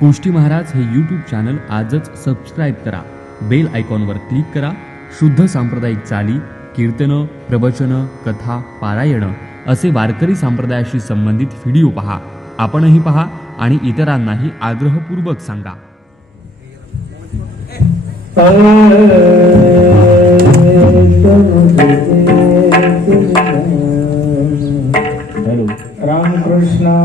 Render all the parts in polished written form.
कोष्टी महाराज हे YouTube channel आजच subscribe करा. बेल आयकॉनवर क्लिक करा. शुद्ध सांप्रदायिक चाली, कीर्तनं, प्रवचनं, कथा, पारायणं असे वारकरी संप्रदायाशी संबंधित व्हिडिओ पहा. आपणही पहा आणि इतरांनाही आग्रहपूर्वक सांगा. रामकृष्ण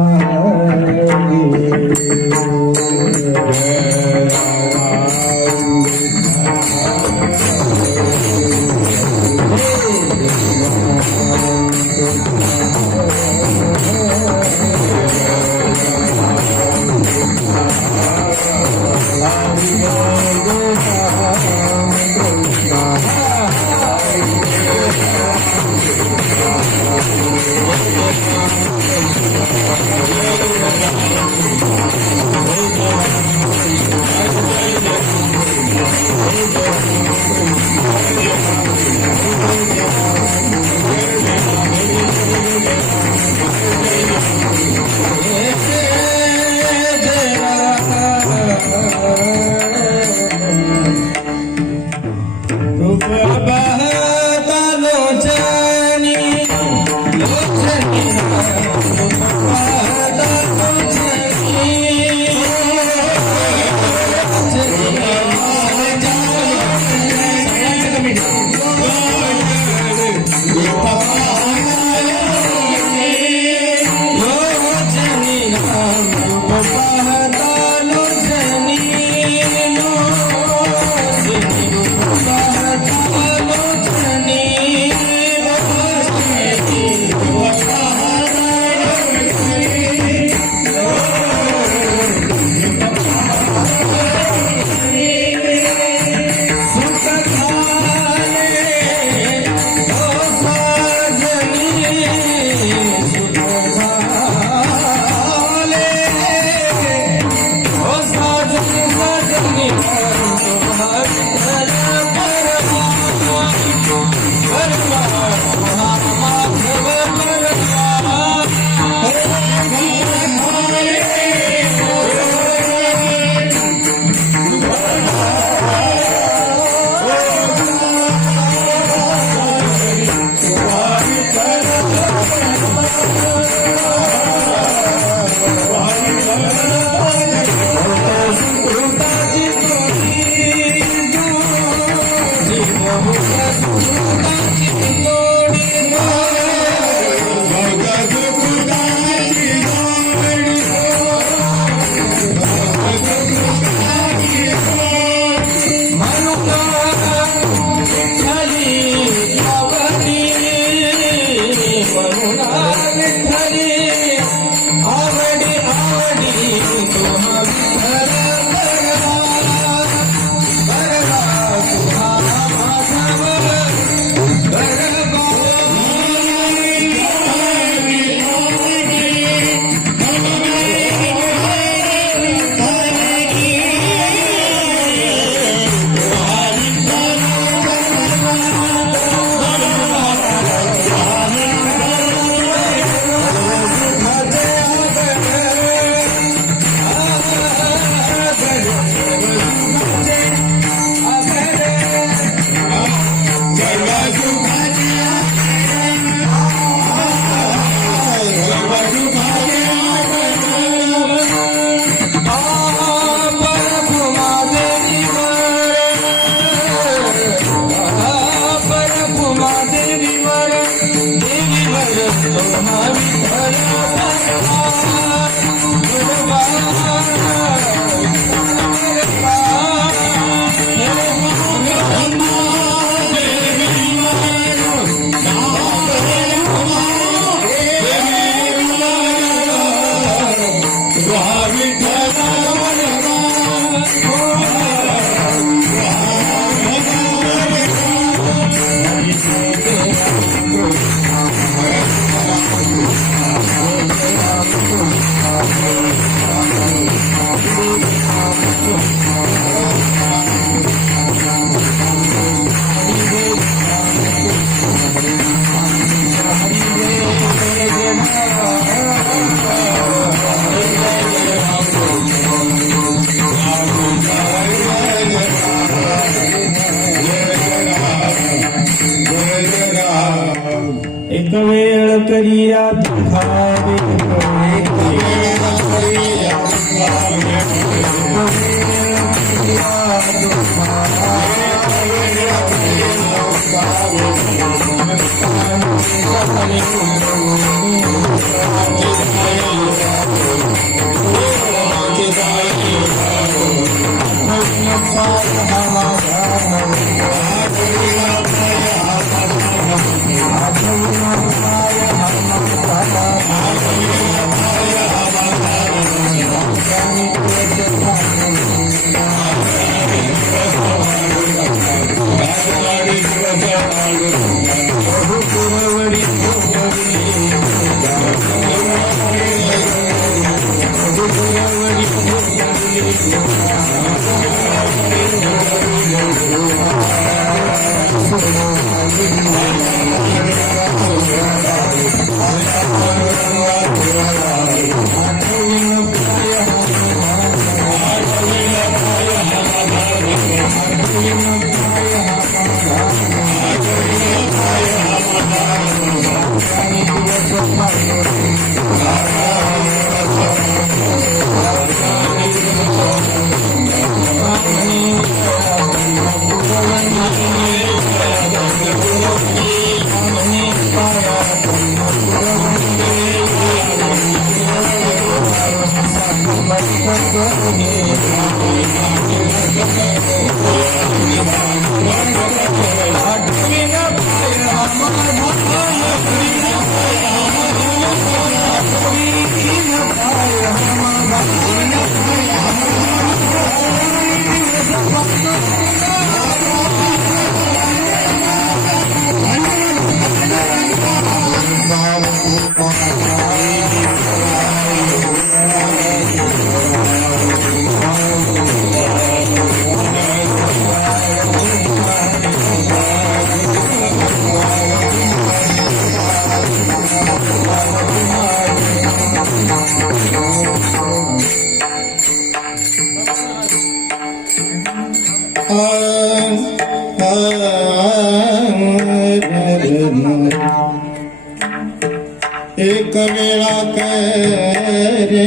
एक वेळा करे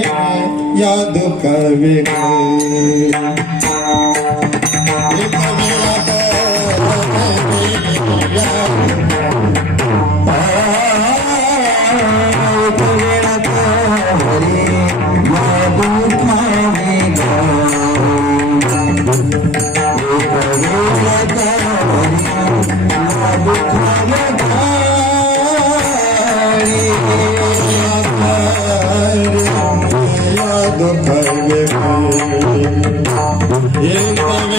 या दुःख वेगळे एक वेळा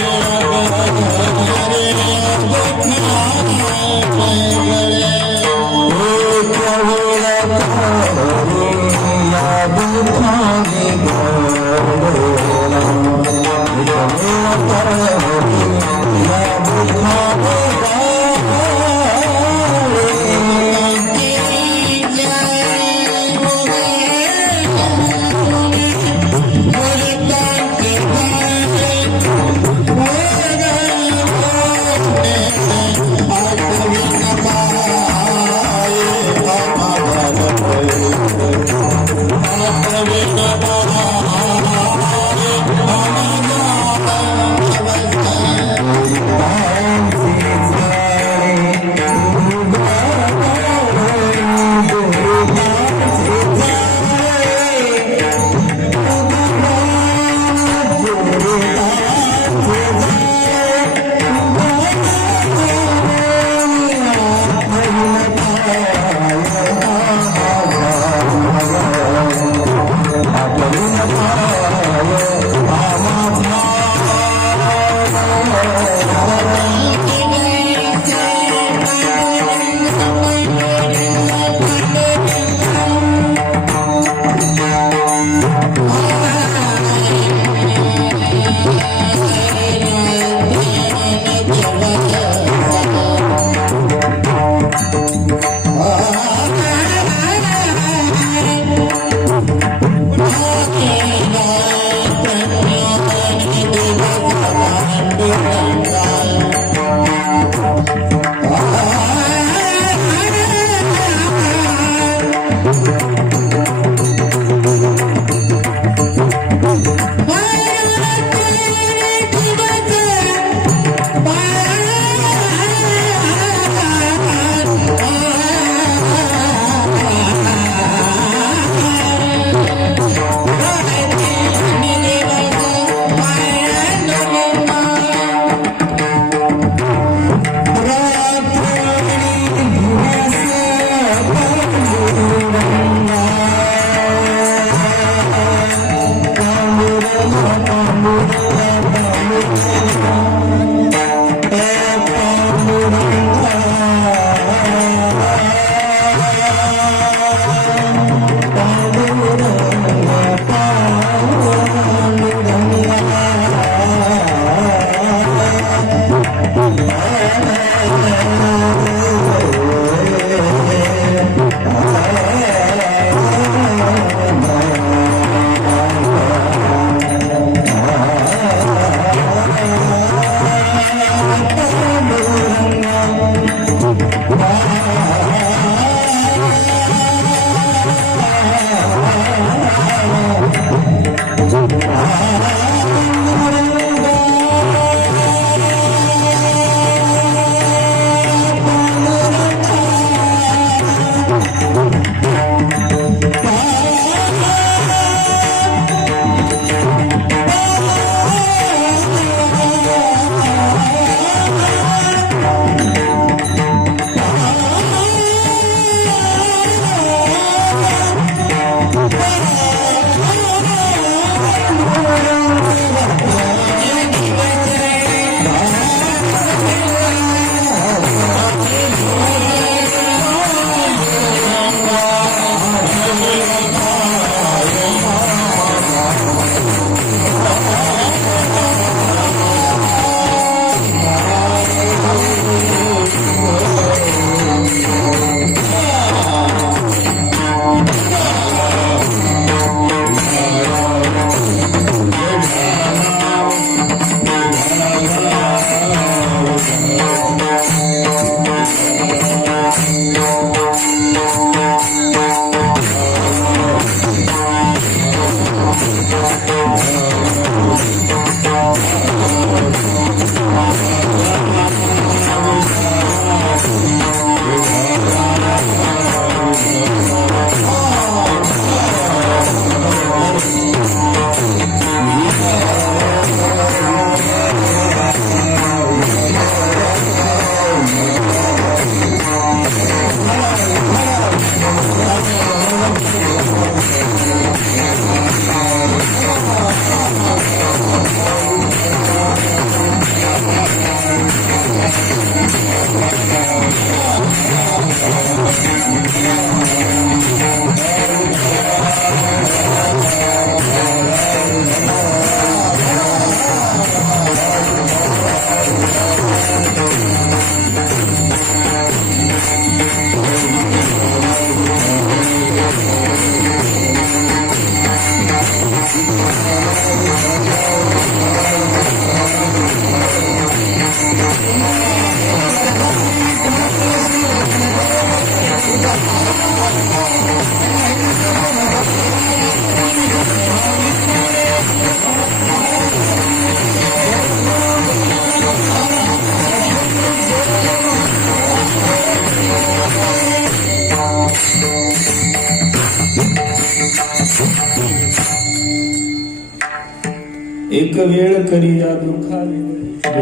एक वेळ करिया दुःखावे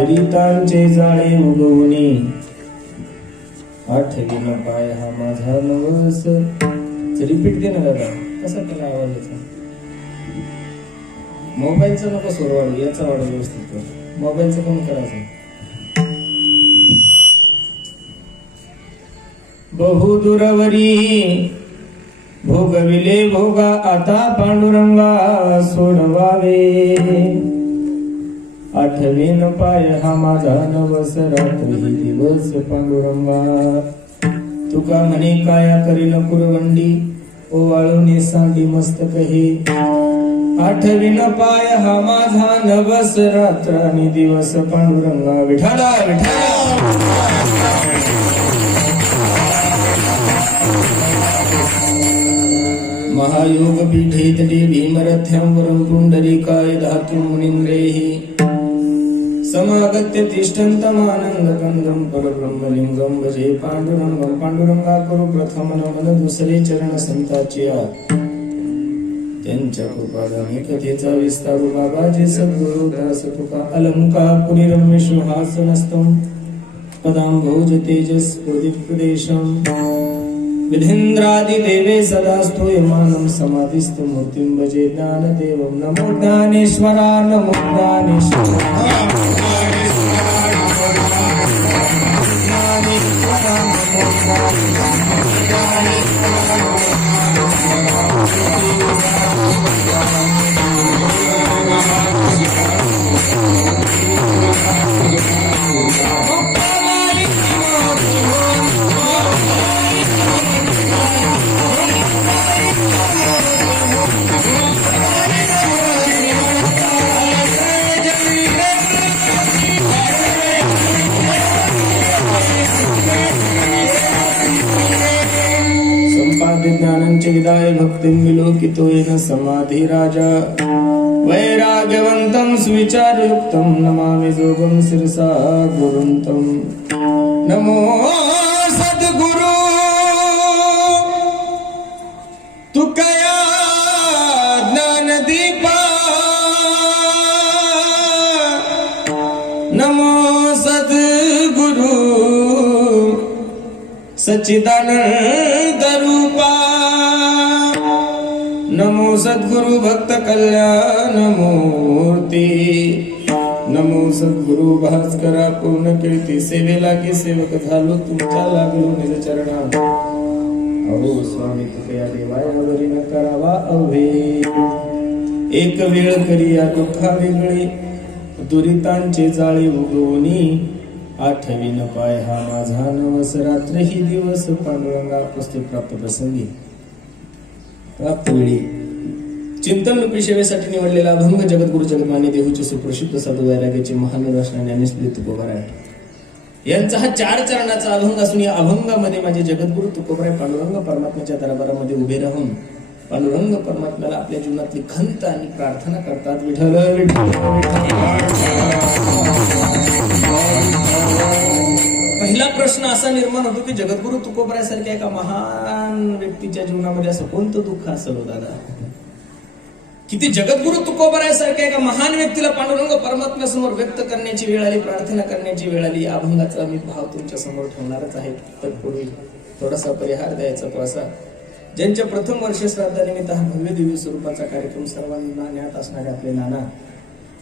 दुरितांचे जाळे उगवणे आठवीन पाय हा माझा नवस रिपीट दे ना दादा कसा त्याला आवाज येतो मोबाईलचा नको स्वर वाढू याचा वाढू व्यवस्थित कर मोबाईलचं कमी करायचं बहुदूरवरी भोगविले भोगा आता पांडुरंगा सोडवावे आठवीन पाय हा माझा नवस रात्री दिवस पांडुरंगा तुका म्हणे काया करील कुरवंडी ओवाळून सांडी मस्तक हे आठवीन पाय हा माझा नवस रात्र आणि दिवस पांडुरंगा विठाला विठाला महायोग पीठे तटे भीमरथ्यां वरं पुंडरीकाय धातु मुनीन्द्रेहि समागत्य तिष्ठन्तमानन्दकन्दं परब्रह्मलिङ्गं भजे पांडुरंगं पांडुरंगा करू प्रथम नमन दुसरे चरण संताचिया त्यांच्या कृपादाने कथेचा विस्तारू बाबाजी सद्गुरु दास तुका अलंकापुरी रम्य सिंहासनस्थं पदांभोज तेजस प्रदीप्तदेशं विधीन्द्रादि देवे सदा स्तूयमानं समाधिस्थं मूर्तिं भजे ज्ञानदेवं नमो ज्ञानेश्वरा नमो ज्ञानेश्वरा ज्ञानंच विदाय भक्तिं विलोकितो येन समाधि राजा वैराग्यवन्तं सुविचारयुक्तं नमामि जोगं शिरसा गुरुन्तं नमो सद्गुरु तुकया ज्ञानदीपा नमो सद्गुरु सच्चिदानंद रूपा नमो सद्गुरु भक्त कल्याण मूर्ती नमो सद्गुरु भास्करा पूर्ण कीर्ती सेवेला की सेवक झालो तुमच्या लागलो निज चरणा अहो स्वामी तुकया देवायावरी न करावा अवे एक वेळ करिया दुःखा वेगळे दुरितांचे जाळे उगवणी आठवीन पाय हा माझा नवस रात्र ही दिवस पांडुरंगा पुस्तक प्राप्त प्रसंगी प्राप्त वेळी चिंतन रूपी सेवेसाठी निवडलेला अभंग जगद्गुरु जगन्मान्य देहूचे सुप्रसिद्ध साधू वैराग्याचे महान दर्शना ज्ञानेश्वरी तुकोबाराय यांचा हा 4 चरणाचा अभंग असून या अभंगामध्ये माझे जगद्गुरु तुकोबाराय पांडुरंग परमात्म्याच्या दरबारामध्ये उभे राहून पांडुरंग परमात्म्याला आपल्या जीवनातली खंत आणि प्रार्थना करतात. विठ्ठल विठ्ठल पहिला प्रश्न असा निर्माण होतो की जगद्गुरु तुकोबरासारख्या एका महान व्यक्तीच्या जीवनामध्ये असं कोणतं दुःख असेल हो दादा, किती जगद्गुरु तुकोबरासारख्या एका महान व्यक्तीला पांडुरंग परमात्म्यासमोर व्यक्त करण्याची वेळ आली, प्रार्थना करण्याची वेळ आली. अभंगाचा मी भाव तुमच्या समोर ठेवणारच आहे. तत्पूर्वी थोडासा परिहार द्यायचा तो असा, ज्यांच्या प्रथम वर्ष श्राद्धानिमित्त हा भव्य दिव्य स्वरूपाचा कार्यक्रम सर्वांना ज्ञात असणारे आपले नाना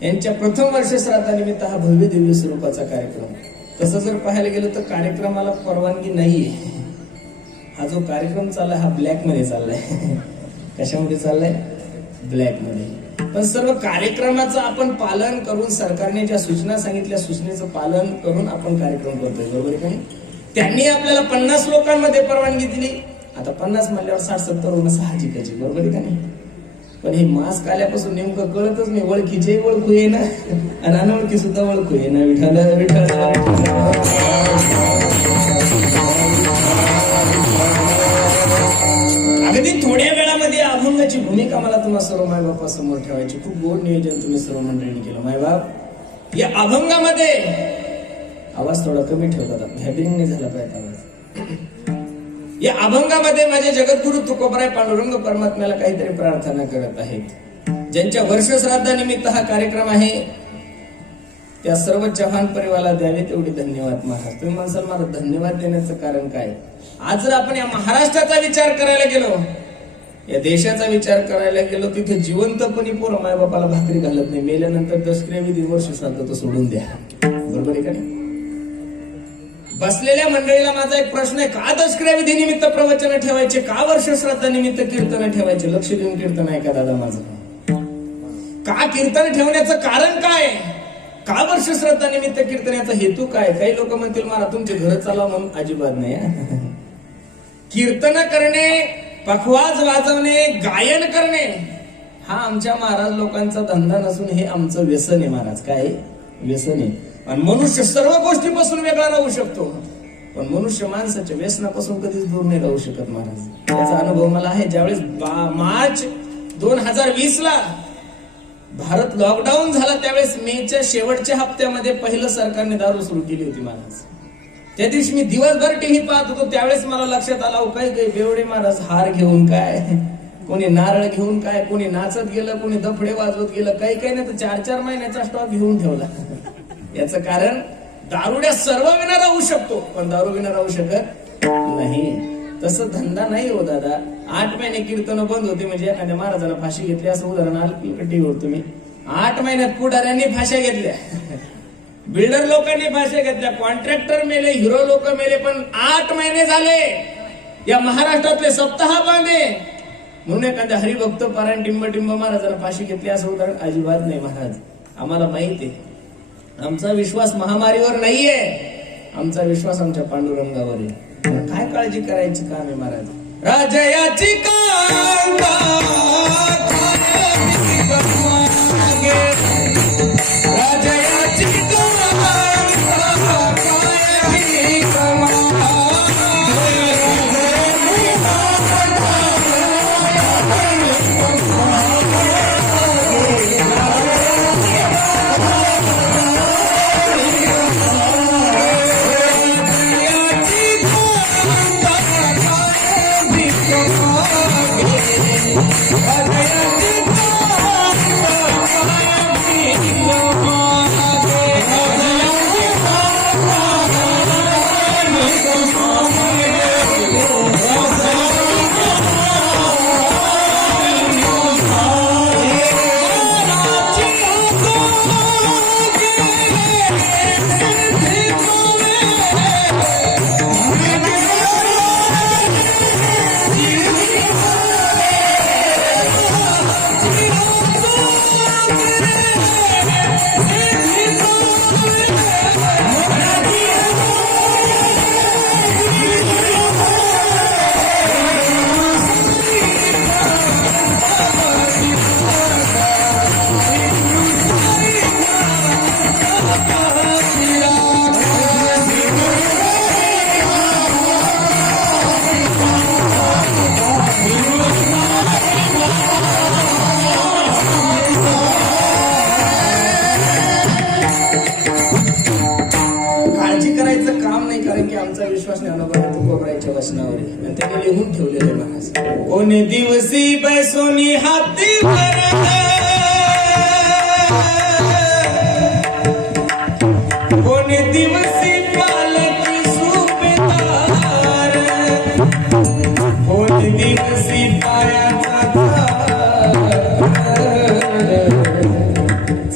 यांच्या प्रथम वर्ष श्राद्धानिमित्त हा भव्य दिव्य स्वरूपाचा कार्यक्रम. तसं जर पाहायला गेलं तर कार्यक्रमाला परवानगी नाहीये. हा जो कार्यक्रम चाललाय हा ब्लॅक मध्ये चाललाय. कशामध्ये चाललाय? ब्लॅक मध्ये. पण सर्व कार्यक्रमाचं आपण पालन करून, सरकारने ज्या सूचना सांगितल्या सूचनेचं पालन करून आपण कार्यक्रम करतोय, बरोबर आहे का नाही? त्यांनी आपल्याला 50 लोकांमध्ये परवानगी दिली. आता 50 म्हणल्यावर 60-70 होणं साहजिकच आहे, बरोबर आहे का नाही? पण हे मास्क आल्यापासून नेमकं कळतच नाही. ओळखीचे ओळखू ये ना आणि अनोळखी सुद्धा ओळखू ये ना. विठ्ठल विठ्ठल अगदी थोड्या वेळामध्ये अभंगाची भूमिका मला तुम्हा सर्व मायबापा समोर ठेवायची. खूप गोड नियोजन तुम्ही सर्व मंडळींनी केलं. मायबाप या अभंगामध्ये आवाज थोडा कमी ठेवतात, व्हॅबिंग नाही झाला पाहिजे आवाज. या अभंगामध्ये माझे जगद्गुरु तुकोबराय पांडुरंग परमात्म्याला काहीतरी प्रार्थना करत आहेत. ज्यांच्या वर्ष श्राद्धानिमित्त हा कार्यक्रम आहे त्या सर्व चव्हाण परिवाराला द्यावे तेवढे धन्यवाद महाराज. तुम्ही म्हणसाल मला धन्यवाद देण्याचं कारण काय? आज जर आपण या महाराष्ट्राचा विचार करायला गेलो, या देशाचा विचार करायला गेलो, तिथे जिवंतपणी पोरं मायबापाला भाकरी घालत नाही. मेल्यानंतर दशक्रियाविधी वर्ष श्राद्ध तर सोडून द्या, बरोबर आहे का नाही? बसलेल्या मंडळीला माझा एक प्रश्न आहे, का दशक्रियाविधी निमित्त प्रवचन ठेवायचे? का वर्ष श्राद्धा निमित्त कीर्तन ठेवायचे? लक्ष देऊन कीर्तन आहे का दादा माझं? का कीर्तन ठेवण्याचं कारण काय? का वर्ष श्राद्धा निमित्त कीर्तनाचा हेतू काय? काही लोक म्हणतील मला तुमचे घर चालवा म्हणून. अजिबात नाही. कीर्तन करणे, पखवाज वाजवणे, गायन करणे हा आमच्या महाराज लोकांचा धंदा नसून हे आमचं व्यसन आहे महाराज. काय व्यसन आहे? आणि मनुष्य सर्व गोष्टीपासून वेगळा राहू शकतो, पण मनुष्य माणसाच्या व्यसनापासून कधीच दूर नाही राहू शकत महाराज. याचा अनुभव मला आहे. ज्यावेळेस मार्च 2020 ला भारत लॉकडाऊन झाला त्यावेळेस मेच्या शेवटच्या हप्त्यामध्ये पहिलं सरकारने दारू सुरू केली होती महाराज. त्या दिवशी मी दिवसभर टीव्ही पाहत होतो. त्यावेळेस मला लक्षात आलं, काही काही बेवडे महाराज हार घेऊन काय, कोणी नारळ घेऊन काय, कोणी नाचत गेलं, कोणी दफडे वाजवत गेलं, काही काही नाही तर 4-4 महिन्याचा स्टॉक घेऊन ठेवला. याचं कारण दारुड्या सर्व विना राहू शकतो पण दारू विना राहू शकत नाही. तसं धंदा नाही हो दादा. 8 महिने कीर्तन बंद होते म्हणजे एखाद्या महाराजाला फाशी घेतली असं उदाहरण आलं टीव्हीवर तुम्ही. 8 महिन्यात पुढाऱ्यांनी फाश्या घेतल्या, बिल्डर लोकांनी फाश्या घेतल्या, कॉन्ट्रॅक्टर मेले, हिरो लोक मेले, पण 8 महिने झाले या महाराष्ट्रातले सप्ताह बांधे म्हणून एखाद्या हरिभक्त पारायण टिंब महाराजाला फाशी घेतली असं उदाहरण अजिबात नाही महाराज. आम्हाला माहिती आहे आमचा विश्वास महामारीवर नाहीये, आमचा विश्वास आमच्या पांडुरंगावर आहे. काय काळजी करायची काम आहे महाराज? राजयाची कांता लिहून ठेवलेले महाराज. कोणी दिवसी पैसोनी हाती कोणी दिवसी पालकी सुपेदार, कोणी दिवसी पायाचा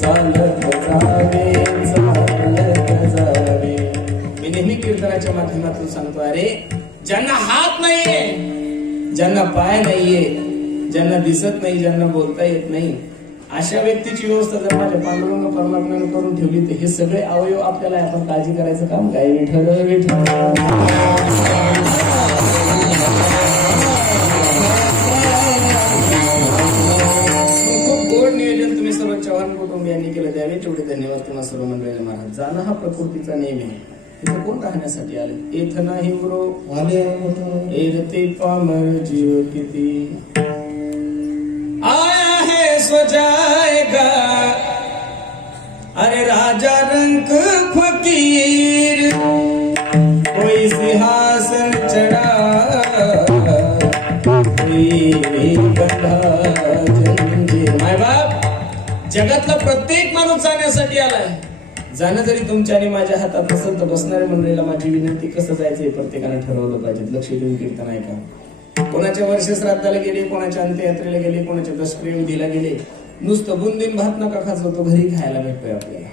चालत जावे. मी नेहमी कीर्तनाच्या माध्यमातून सांगतो, अरे ज्यांना हात नाहीये, ज्यांना पाय नाहीये, ज्यांना दिसत नाही, ज्यांना बोलता येत नाही, अशा व्यक्तीची व्यवस्था जर माझ्या पांडुरंग परमात्म्याने करून ठेवली तर हे सगळे अवयव आपल्याला आपण काळजी करायचं काम काय? विठ्ठल विठ्ठल. खूप गोड नियोजन तुम्ही सर्व चव्हाण कुटुंबियांनी केलं, द्यावे तेवढे धन्यवाद तुम्हाला सर्व मंडळीला महाराज. जाणं हा प्रकृतीचा नियम आहे. इथं कोण राहण्यासाठी आले? येथ नाही ब्रो एरते पामर जीव किती आया है सो जाएगा. अरे राजा रंग फकीर कोई सिंहासन चढ़ा, कोई बंधा जंजीर. माय बाप, जगातला प्रत्येक माणूस जाण्यासाठी आलाय. जाणं जरी तुमच्या आणि माझ्या हातात असेल तर बसणाऱ्या मंडळीला माझी विनंती, कसं जायचं हे प्रत्येकाने ठरवलं पाहिजे. लक्ष देऊन कीर्तन ऐका. कोणाच्या वर्षश्राद्धाला गेले, कोणाच्या अंत्ययात्रेला गेले, कोणाच्या दशक्रियोधीला गेले, नुसतं बुंदीन भात नका खायचं, तो घरी खायला भेटतोय आपल्याला.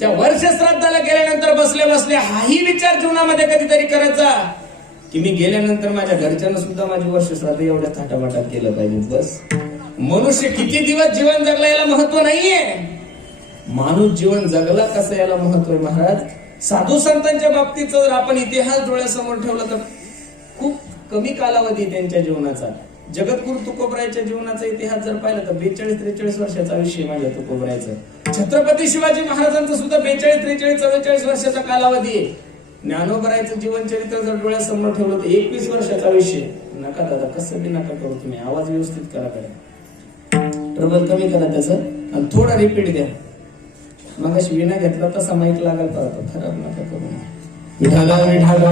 त्या वर्षश्राद्धाला गेल्यानंतर बसले बसले हाही विचार जीवनामध्ये कधीतरी करायचा की मी गेल्यानंतर माझ्या घरच्यांना सुद्धा माझी वर्षश्राद्ध एवढ्या थाटामाटात केलं पाहिजे. बस. मनुष्य किती दिवस जीवन जगला याला महत्व नाहीये, माणूस जीवन जगला कसं याला महत्व आहे महाराज. साधू संतांच्या बाबतीत जर आपण इतिहास डोळ्यासमोर ठेवला तर खूप कमी कालावधी त्यांच्या जीवनाचा. जगद्गुरु तुकोबरायच्या जीवनाचा इतिहास जर पाहिला तर 42-43 वर्षाचा आयुष्य माझ्या तुकोबरायचं. छत्रपती शिवाजी महाराजांचं सुद्धा 42-43-44 वर्षाचा कालावधी आहे. ज्ञानोबरायचं जीवनचरित्र जर डोळ्यासमोर ठेवलं तर 21 वर्षाचा आयुष्य. नका दादा, कसं बी नका करू तुम्ही. आवाज व्यवस्थित करा, ट्रबल कमी करा त्याचं आणि थोडा रिपीट द्या. मग अशी विना घेतला तसा माईक लागल तर खराब नका करू. विठाला विठाला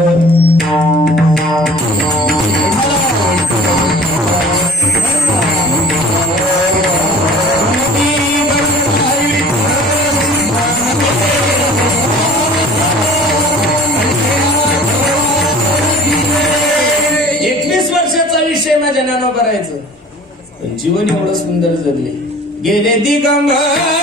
21 वर्षाचा विषय माझ्या नाना करायचं. पण जीवन एवढं सुंदर जगले. गेले दिगंबर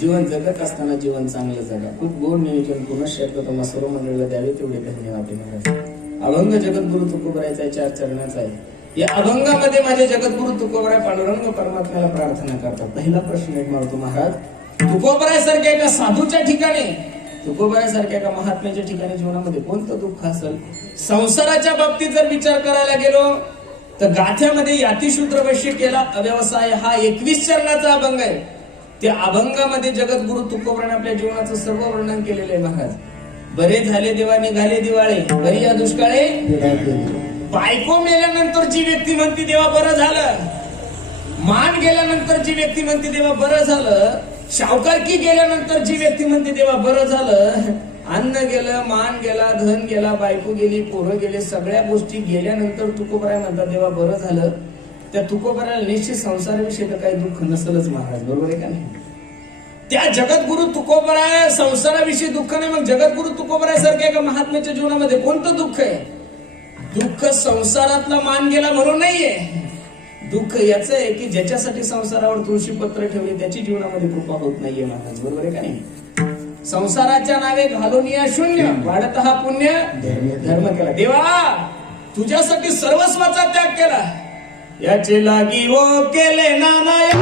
जीवन जगत असताना जीवन चांगलं जगा. खूप गोड नियोजन पुनश्च तुम्हाला सर्व मंडळीला द्यावे तेवढे धन्यवाद महाराज. अभंग जगद्गुरु तुकोबरायचा 4 चरणाचा आहे. या अभंगामध्ये माझे जगद्गुरु तुकोबराय पांडुरंग परमात्म्याला प्रार्थना करतात. पहिला प्रश्न एक मारतो महाराज, तुकोबराय सारख्या एका साधूच्या ठिकाणी तुकोबरासारख्या एका महात्म्याच्या ठिकाणी जीवनामध्ये कोणतं दुःख असेल? संसाराच्या बाबतीत जर विचार करायला गेलो तर गाथ्यामध्ये यातिशूद्र वैश्य केला अव्यवसाय हा 21 चरणाचा अभंग आहे. त्या अभंगामध्ये जगद्गुरु तुकोबराने आपल्या जीवनाचं सर्व वर्णन केलेलं आहे. महाराज, बरे झाले देवा निघाले दिवाळे, बरी या दुष्काळे. बायको मेल्यानंतर जी व्यक्ती म्हणते देवा बरं झालं, मान गेल्यानंतर जी व्यक्ती म्हणते देवा बरं झालं, शावकारकी गेल्यानंतर जी व्यक्ती म्हणते देवा बरं झालं, अन्न गेलं, मान गेला, धन गेला, बायको गेली, पोरं गेले, सगळ्या गोष्टी गेल्यानंतर तुकोबराय म्हणतात देवा बरं झालं. त्या तुकोबराला निश्चित संसाराविषयी तर काही दुःख नसलच महाराज, बरोबर आहे का नाही? त्या जगद्गुरु तुकोबराय संसाराविषयी दुःख नाही, मग जगद्गुरु तुकोबराय सारख्या एका महात्म्याच्या जीवनामध्ये कोणतं दुःख आहे? दुःख संसारातला मान गेला म्हणून नाहीये. दुःख याचं आहे की ज्याच्यासाठी संसारावर तुळशी पत्र ठेवली त्याची जीवनामध्ये कृपा होत नाहीये महाराज, बरोबर आहे का नाही? संसाराच्या नावे घालून या शून्य वाढत हा पुण्य धर्म केला. देवा तुझ्यासाठी सर्वस्वाचा त्याग केला, याचे लागी ओ केले नानायक,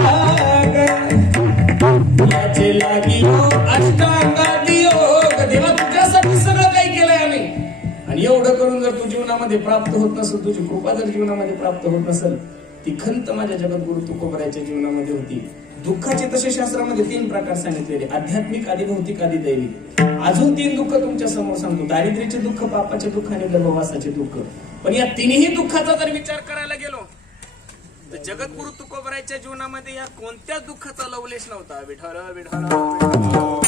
याचे लागी ओ अष्टांगादी योग. देवा तुझ्यासाठी सगळं काही केलंय आम्ही, आणि एवढं करून जर तू जीवनामध्ये प्राप्त होत नसेल, तुझी कृपा जर जीवनामध्ये प्राप्त होत नसेल, ती खंत माझ्या जगद्गुरु तुकोबरायच्या जीवनामध्ये होती. दुःखाचे तसे शास्त्रामध्ये 3 प्रकार सांगितलेले, आध्यात्मिक, आधी भौतिक, आधी दैविक. अजून 3 दुःख तुमच्या समोर सांगतो, दारिद्र्याचे दुःख, पापाचे दुःख आणि गर्भवासाचे दुःख. पण या तिन्ही दुःखाचा जर विचार करायला गेलो तर जगद्गुरु तुकोबरायच्या जीवनामध्ये या कोणत्याच दुःखाचा लवलेश नव्हता. विठ्ठल विठ्ठल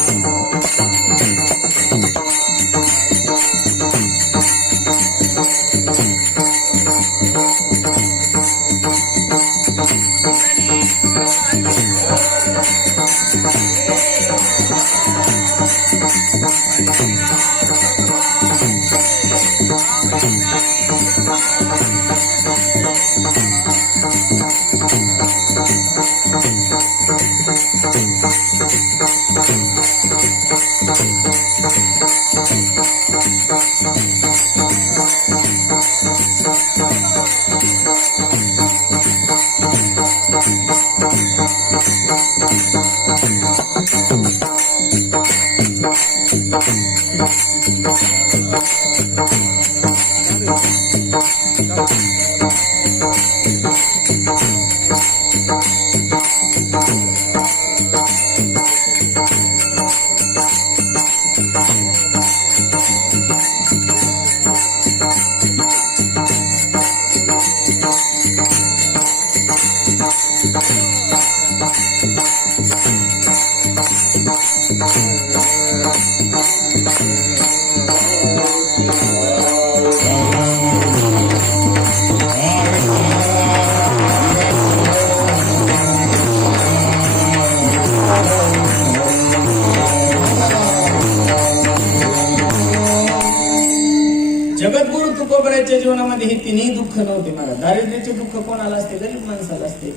जगद्गुरु तुकोबरायच्या जीवनामध्ये हे तिन्ही दुःख नव्हते. मला दारिद्र्याचे दुःख कोणाला असते? गरीब माणसाला असते.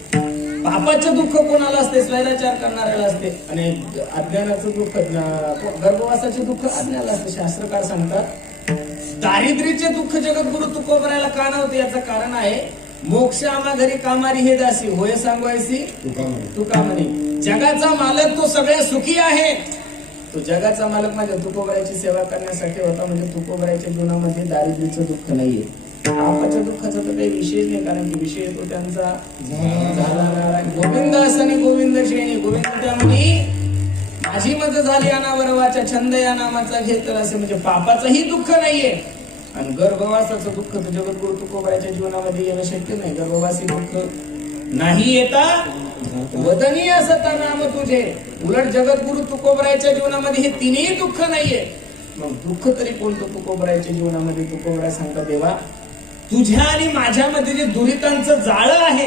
पापाचे दुःख कोणाला असते? स्वैराचार करणाऱ्याला असते. आणि अज्ञानाचं दुःख, गर्भवासाचे दुःख अज्ञानाला असते. शास्त्रकार सांगतात दारिद्र्याचे दुःख जगद्गुरु तुकोबरायला का नव्हते? याचं कारण आहे, मोक्ष आम्हा घरी कामारी हे दासी, होय सांगवायसी तुका म्हणे. जगाचा मालक तो सगळ्या सुखी आहे. तो जगाचा मालक माझ्या तुकोबरायची सेवा करण्यासाठी होता. म्हणजे तुकोबरायच्या जीवनामध्ये दारिद्र्याचं दुःख नाहीये. पापाच्या दुःखाचा तर काही विषय नाही, कारण की विषय तो त्यांचा झाला. गोविंद असनी गोविंद श्रेणी, गोविंद त्या म्हणी माझी मज झाली अनावर वाचा, छंद या नामाचा घेतला असे. म्हणजे पापाचंही दुःख नाहीये. आणि गर्भवासाचं दुःख तर जगद्गुरु तुकोबरायच्या जीवनामध्ये येणं शक्य नाही. गर्भवासी दुःख नाही येता वदनीय असता नाम तुझे. उलट जगद्गुरु तुकोबरायच्या जीवनामध्ये हे तिन्ही दुःख नाहीये. मग दुःख तरी कोणतं तुकोबरायच्या जीवनामध्ये? तुकोबराय सांगतात देवा तुझ्या आणि माझ्यामध्ये जे दुरितांचं जाळं आहे,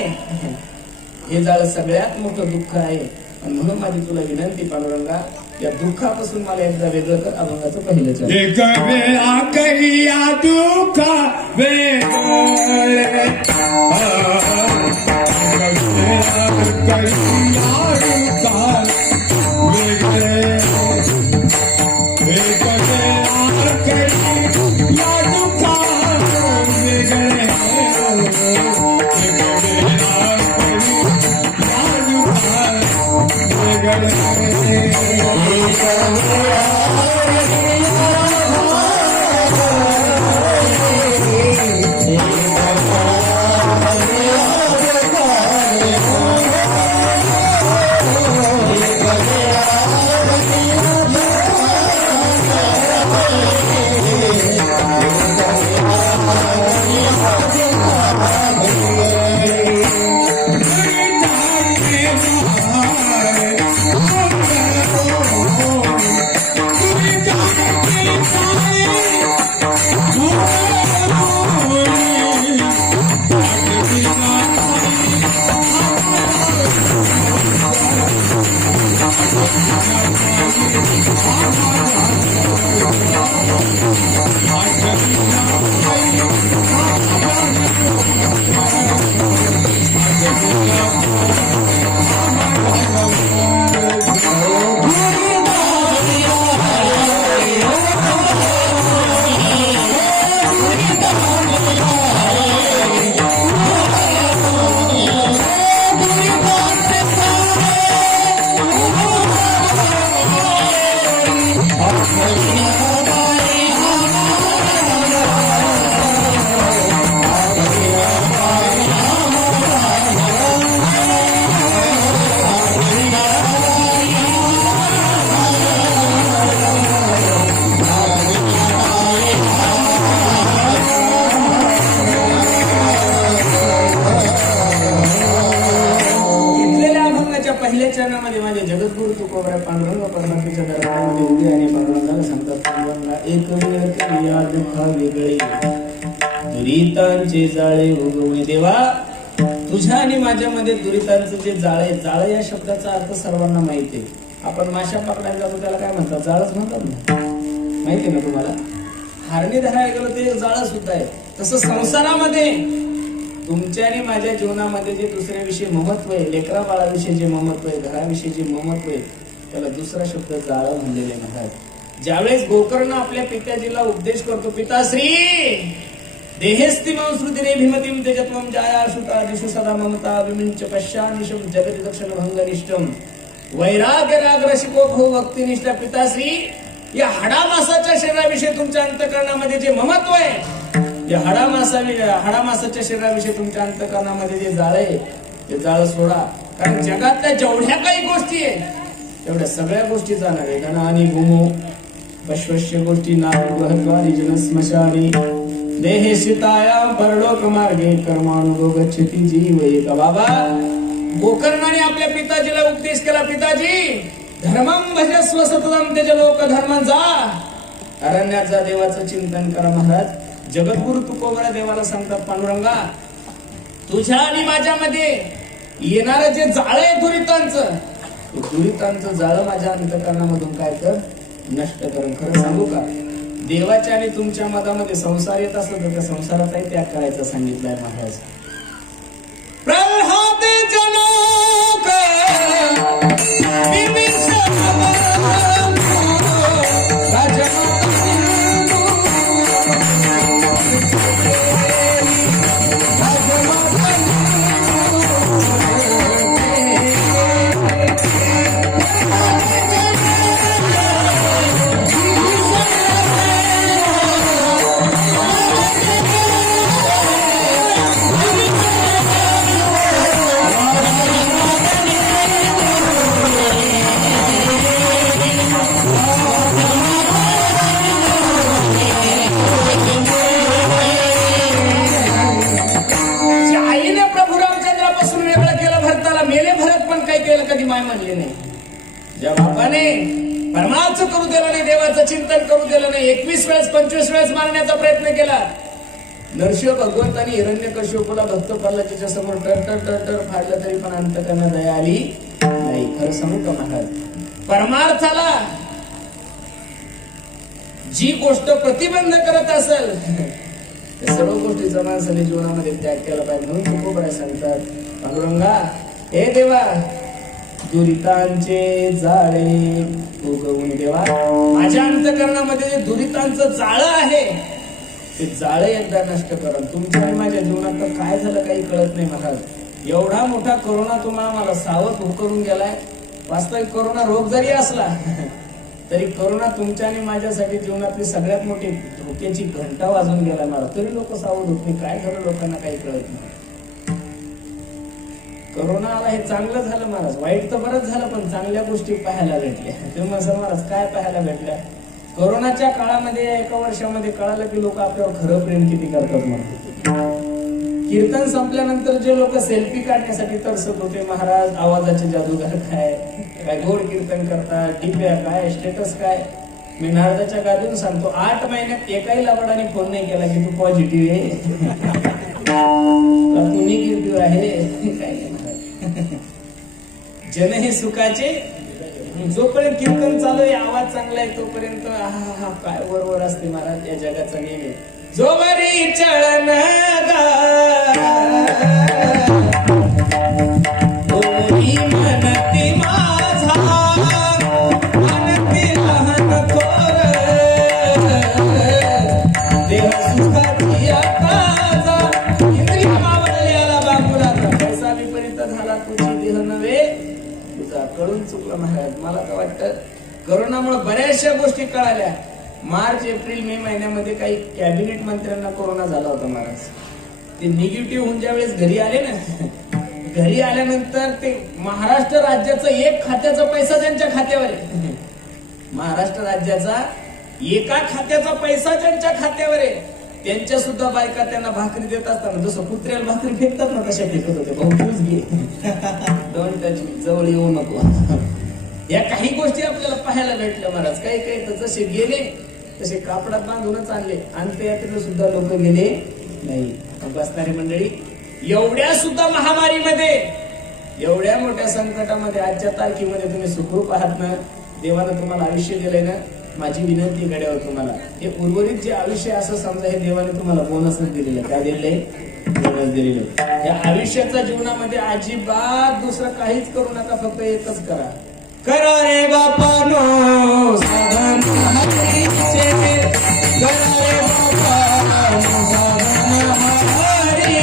हे जाळं सगळ्यात मोठं दुःख आहे. आणि म्हणून माझी तुला विनंती पांडुरंगा, या दुःखापासून मला एकदा वेगळं कर. अभंगाचं पहिलं चरण. एक वेळा करिया दुःख वेगळे, घेतलेल्या अभंगाच्या पहिल्या चरणामध्ये माझे जगद्गुरु तुकोबरा पांडुरंग परमात्म्याच्या दरबारामध्ये उभे आणि पांडुरंगाला सांगतात, पांडुरंगा एक वेळ केली दुःखा वेगळी दुरितांचे जाळे उगवणे. देवा, तुझ्या आणि माझ्यामध्ये दुरितांचं जे जाळे, जाळे या शब्दाचा अर्थ सर्वांना माहिती आहे. आपण माशा पकडायला जातो त्याला काय म्हणतात? जाळच म्हणतात ना, माहिती ना तुम्हाला? हारणी धरायला गेलो ते एक जाळ सुद्धा आहे. तसं संसारामध्ये तुमच्या आणि माझ्या जीवनामध्ये जे दुसऱ्याविषयी ममत्व आहे, लेकरा बाळाविषयी जे ममत्व आहे, घराविषयी जे ममत्व आहे, त्याला दुसरा शब्द जाळ म्हणलेले महाराज. ज्यावेळेस गोकर्ण आपल्या पित्याजीला उपदेश करतो, पिताश्री देहेस्तिमं श्रुतिरे भीमतीम तेजत्वं जाया सुता दिशु सदा ममता विमिंच पश्चानिशम जगति दक्षिण भंगनिष्ठम वैराग्य रागरसिको भो भक्तिनिष्ठा. पिताश्री, या हाडामासाच्या शरीराविषयी तुमच्या अंतःकरणामध्ये जे ममत्व आहे, या हाडामासाच्या शरीराविषयी तुमच्या अंतःकरणामध्ये जे जाळ आहे, ते जाळ सोडा. कारण जगातल्या जेवढ्या काही गोष्टी आहेत तेवढ्या सगळ्या गोष्टी जाणार आहे. धन आणि भूमो पश्वश्य गोष्टी नागत्वारी जनस्मशानी देहे सीताया परलोक मार्गे कर्मानुगच्छति जीव एक. बाबा, गोकर्णाने आपल्या पिताजीला उपदेश केला, पिताजी धर्मं भजस्व सततं त्यज लोक धर्म. जा अरण्यात जा, देवाचं चिंतन करा. महाराज जगद्गुरु तुकोबरा देवाला सांगतात, पांडुरंगा, तुझ्या आणि माझ्यामध्ये येणारं जे जाळ आहे दुरितांचं जाळ माझ्या अंतःकरणामधून काय कर, नष्ट कर. खरं सांगू का, देवाच्या आणि तुमच्या मतामध्ये संसार येत असलं तर त्या संसाराचाही त्याग करायचा सांगितलंय महाराज. प्रल्हाद जनक कधी माय म्हणले नाही. ज्या बापाने परमार्थ करू दिला नाही, देवाचं चिंतन करू दिलं नाही, 21 वेळेस 25 वेळेस मारण्याचा प्रयत्न केला. नरसिंह भगवंतानी हिरण्यकश्यपूला भक्त प्रल्हादाच्या समोर टर टर टर टर फाडलं तरी पण अंतकरणात दया आली नाही. खरं सांगू का महाराज, परमार्थाला जी गोष्ट प्रतिबंध करत असेल त्या सर्व गोष्टीचा माणसाने जीवनामध्ये त्याग केला पाहिजे. म्हणून तुकोबरा सांगतात, पांडुरंगा, हे देवा, दुरितांचे जाळे उगवून देवा, माझ्या अंतःकरणामध्ये जे दुरितांचं जाळं आहे ते जाळं एकदा नष्ट करा. तुमच्या आणि माझ्या जीवनात तर काय झालं काही कळत नाही महाराज. एवढा मोठा कोरोना तुम्हाला मला सावध करून गेलाय. वास्तविक कोरोना रोग जरी असला तरी करोना तुमच्या आणि माझ्यासाठी जीवनातली सगळ्यात मोठी धोक्याची घंटा वाजून गेला मला, तरी लोक सावध होत नाही. काय झालं लोकांना काही कळत नाही. करोना आला हे चांगलं झालं महाराज, वाईट तर बरंच झालं, पण चांगल्या गोष्टी पाहायला भेटल्या. तुम्ही म्हणसाल महाराज काय पाहायला भेटल्या? कोरोनाच्या काळामध्ये एका वर्षामध्ये कळालं की लोक आपल्यावर खरं प्रेम किती करतात म्हणून. कीर्तन संपल्यानंतर जे लोक सेल्फी काढण्यासाठी तरसत होते, महाराज आवाजाचे जादूगार काय काय गोड कीर्तन करतात, टिप्या काय, स्टेटस काय. मी नारदाच्या गादीवर सांगतो, 8 महिन्यात एकाही लबाडाने फोन नाही केला की तू पॉझिटिव्ह आहे, तू निगेटिव्ह आहे. काय नाही महाराज, जन हे सुखाचे. जोपर्यंत कीर्तन चालू आहे, आवाज चांगला आहे, तोपर्यंत हा काय वरवर असते महाराज. या जगाचा नियम आहे, जो बरी चळन मनती माझा, मनती लहान थोर, देह सुखाची काजा, इंद्रिय मावळल्याला बाबुराचा, पैसा विपरीत झाला तुझी देह नव्हे तुझा. कळून चुकलं महाराज. मला तर वाटतं करोनामुळे बऱ्याचशा गोष्टी कळाल्या. मार्च एप्रिल मे महिन्यामध्ये काही कॅबिनेट मंत्र्यांना कोरोना झाला होता महाराज. ते निगेटिव्ह होऊन ज्या वेळेस घरी आले ना, घरी आल्यानंतर ते महाराष्ट्र राज्याचा एक खात्याचा पैसा त्यांच्या खात्यावर आहे. महाराष्ट्र राज्याचा एका खात्याचा पैसा ज्यांच्या खात्यावर आहे, त्यांच्या सुद्धा बायका त्यांना भाकरी देत असताना जसं कुत्र्याला भाकरी फेकतात ना तशा फेकत होते. भाऊ तूच घे, डोंट टच मी, जवळ येऊ नको. या काही गोष्टी आपल्याला पाहायला भेटल्या महाराज. काही काही तर जसे गेले तसे कापडात बांधूनच आणले. अंत्ययात्रेला सुद्धा लोक गेले नाही. बसणारी मंडळी, एवढ्या सुद्धा महामारीमध्ये, एवढ्या मोठ्या संकटामध्ये आजच्या तारखेमध्ये तुम्ही सुखरूप आहात ना. देवानं तुम्हाला आयुष्य दिलंय ना. माझी विनंती गड्यावर तुम्हाला, हे उर्वरित जे आयुष्य असं समजा, हे देवाने तुम्हाला बोनसच दिलेलं. काय दिलेलं? बोनस दिलेलं. या आयुष्याच्या जीवनामध्ये अजिबात दुसरं काहीच करू नका, फक्त एकच करा. करा रे बापानो साधन हरीचे, करा रे बापानो साधन हरी,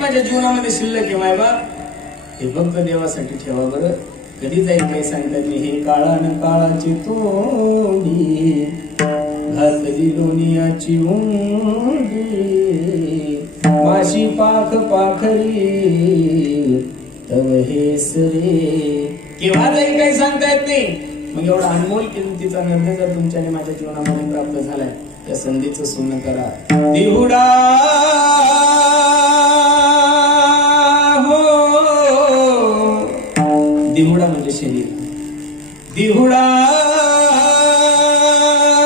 माझ्या जीवनामध्ये शिल्लक आहे माय बाप, हे फक्त देवासाठी ठेवा बरं. कधी जाईल काही सांगतात मी, हे काळान काळाची तोंडी घातली लोणियाची उंडी, माशी पाख पाखरी तव हे सरे. केव्हा जाईल काही सांगता येत नाही. मग एवढा अनमोल किमतीचा निर्णय जर तुमच्या आणि माझ्या जीवनामध्ये प्राप्त झालाय, त्या संधीचं सोनं करा. देहुडा देहुडा म्हणजे शरीर. देहुडा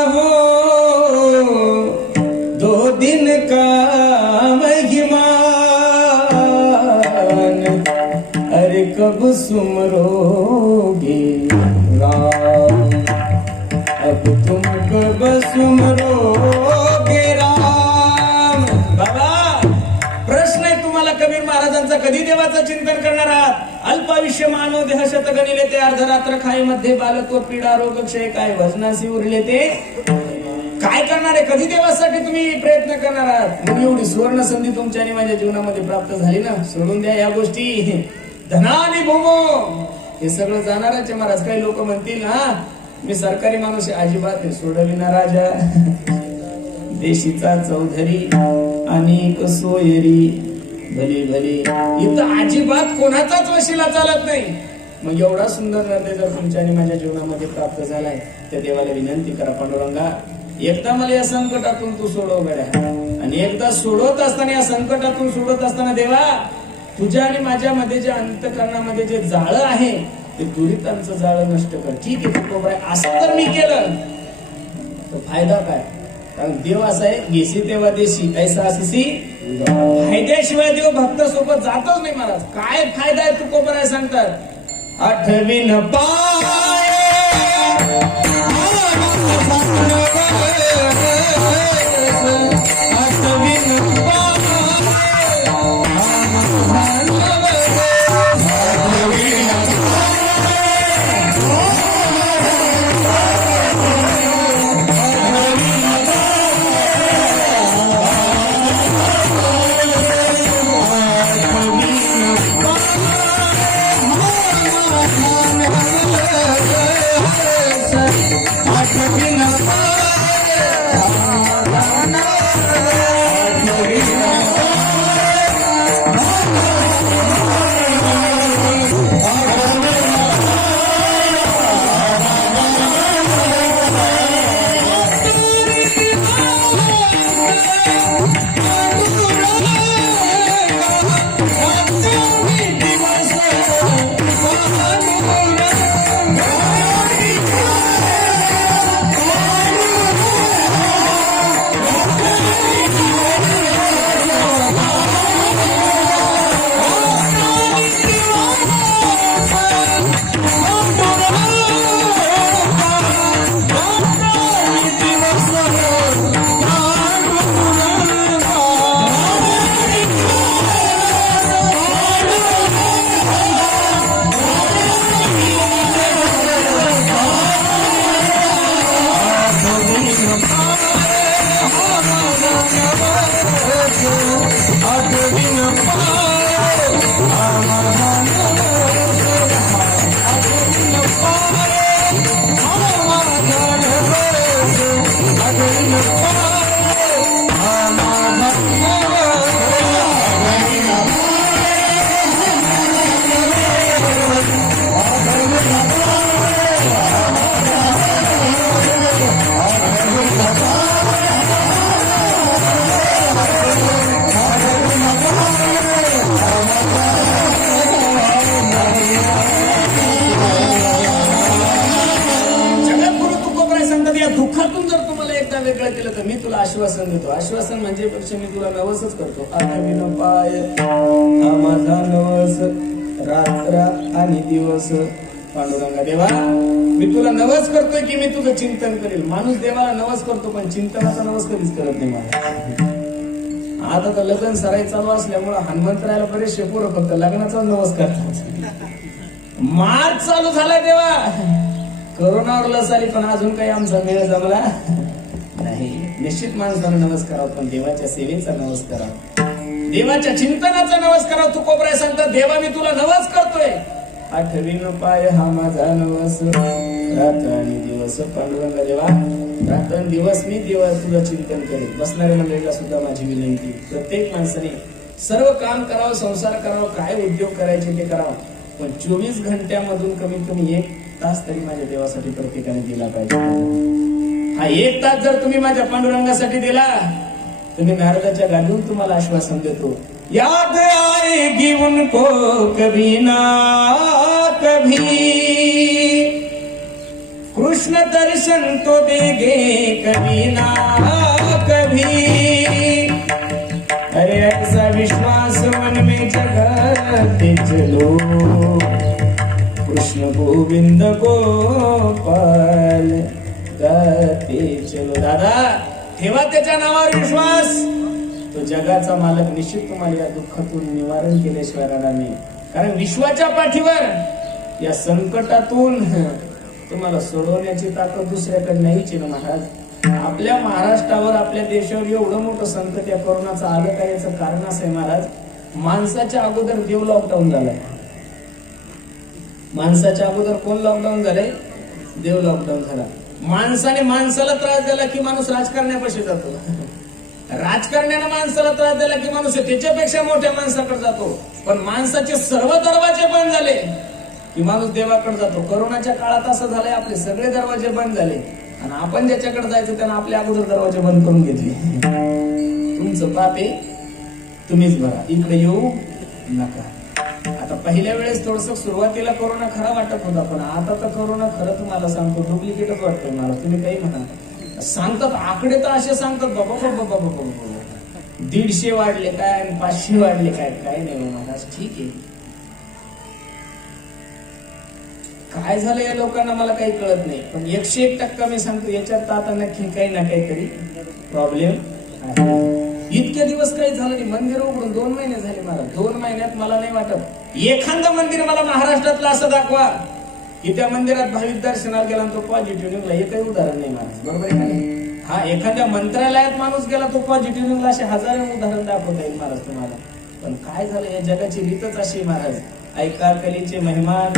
हो 2 दिन का महिमान, अरे कब सुमरोगे राम, अब तुम कब सुमरोगे राम. बाबा प्रश्न आहे तुम्हाला कबीर महाराजांचा, कधी देवाचं चिंतन करणार आहात? अल्पायुष्य मानव देह शतगणिले ते, अर्धरात्र खाई मध्ये बालत्व पीडा रोग क्षय काय भजनासी उरले ते. काय करणार आहे? कधी देवासाठी तुम्ही प्रयत्न करणार आहात? मग एवढी सुवर्ण संधी तुमच्या आणि माझ्या जीवनामध्ये प्राप्त झाली ना. सोडून द्या या गोष्टी. धनानी भूमो हे सगळं जाणारच आहे महाराज. काही लोक म्हणतील हा मी सरकारी माणूस आहे, अजिबात आहे. सोडविना राजा देशीचा चौधरी, अनेक सोयरी भली भली इथं अजिबात कोणाचाच वशिला चालत नाही. मग एवढा सुंदर निर्णय जर तुमच्या आणि माझ्या जीवनामध्ये प्राप्त झालाय त्या देवाला विनंती करा, पांडुरंगा एकदा मला या संकटातून तू सोडव गड्या. आणि एकदा सोडवत असताना, या संकटातून सोडत असताना देवा तुझ्या आणि माझ्या मध्ये जे अंतकरणामध्ये जे जाळं आहे ते दुरितांचं जाळं नष्ट कर. ठीक आहे तू असं जर मी केलं तर फायदा काय? कारण देव असा आहे, घेसी तेव्हा देशी ऐसा असी फायद्याशिवाय देव भक्त सोबत जातच नाही महाराज. काय फायदा आहे तू कोपराय सांगतात. आठवीन पाय आश्वासन देतो. आश्वासन म्हणजे पेक्षा मी तुला नवसच करतो. आठवीन पाय हा माझा नवस रात्र आणि दिवस. पांडुरंगा देवा मी तुला नवस करतोय की मी तुझं चिंतन करेल. माणूस देवाला नवस करतो पण चिंतनाचा नवस कधीच करत नाही. मला आता तर लग्न सराई चालू असल्यामुळे हनुमंतरायला बरेचसे पोरं फक्त लग्नाचा नवस करतात. मार्च चालू झालाय देवा, कोरोनावर लस आली पण अजून काही आमचा मेळ जमला नाही. निश्चित माणसाला नमस्कार पण देवाच्या सेवेचा नमस्कार, देवाच्या चिंतनाचा नमस्कार. तू कोपराय सांगतात देवा मी तुला नवस करतोय. आठवीन पाय हा माझा नवस रात्र आणि दिवस. पांडुरंगा देवा रात्र दिवस मी देवा तुझं चिंतन करेल. बसणाऱ्या मंडळीला सुद्धा माझी विनंती, प्रत्येक माणसाने सर्व काम करावं, संसार करावं, काय उद्योग करायचे ते करावं, पण 24 घंट्यामधून कमीत कमी 1 तास तरी माझ्या देवासाठी प्रत्येकाने दिला पाहिजे. हा 1 तास जर तुम्ही माझ्या पांडुरंगासाठी दिला तर मी नारदाच्या गाडीहून तुम्हाला आश्वासन देतो. याद आएगी उनको कभी ना कभी, कृष्ण दर्शन तो देंगे कभी ना कभी. अरे ऐसा विश्वास मन में जगाते चलो, कृष्ण गोविंद गोपाल गाते चलो. दादा ठेवा त्याच्या नावावर विश्वास. तो जगाचा मालक निश्चित तुम्हाला या दुःखातून निवारण केल्याशिवाय राहणार नाही. कारण विश्वाच्या पाठीवर या संकटातून तुम्हाला सोडवण्याची ताकद दुसऱ्याकडे नाहीच ना महाराज. आपल्या महाराष्ट्रावर, आपल्या देशावर एवढं मोठं संकट या कोरोनाचं आलं काय, याचं कारण असं आहे महाराज, माणसाच्या अगोदर देव लॉकडाऊन झालाय. माणसाच्या अगोदर कोण लॉकडाऊन झालंय? देव लॉकडाऊन झाला. माणसाने माणसाला त्रास दिला की माणूस राजकारण्यापाशी जातो. राजकारण्यानं माणसाला त्रास दिला की माणूस त्याच्यापेक्षा मोठ्या माणसाकडे जातो, पण माणसाचे सर्व दरवाजे बंद झाले की माणूस देवाकडे जातो. कोरोनाच्या काळात असं झालंय, आपले सगळे दरवाजे बंद झाले आणि आपण ज्याच्याकडे जायचं त्यानं आपल्या अगोदर दरवाजे बंद करून घेतले. तुमचं पाप आहे, तुम्हीच भरा, इकडे येऊ नका. आता पहिल्या वेळेस थोडस सुरुवातीला कोरोना खरा वाटत होता, पण आता तर कोरोना खरं तुम्हाला सांगतो डुप्लिकेटच वाटतोय मला. तुम्ही काही म्हणा, सांगतात आकडे तर असे सांगतात बाबा बाबा बाबा बाबा 150 वाढले काय आणि 500 वाढले काय, काय नाही मला ठीक आहे. काय झालं या लोकांना मला काही कळत नाही, पण 101% मी सांगतो याच्यात तर आता नक्की काही ना काहीतरी प्रॉब्लेम आहे. इतके दिवस काही झालं नाही, मंदिर उघडून 2 महिने झाले मला. 2 महिन्यात मला नाही वाटत एखादं मंदिर मला महाराष्ट्रातलं असं दाखवा की त्या मंदिरात भाविक दर्शनाला गेला तो पॉझिटिव्ह निघला. हे काही उदाहरण नाही महाराज, बरोबर आहे का? हा, एखाद्या मंत्रालयात माणूस गेला तो पॉझिटिव्ह निघला, असे हजारो उदाहरण दाखवता येईल महाराज तुम्हाला. पण काय झालं, या जगाची रीतच अशी महाराज. ऐका कलीचे मेहमान,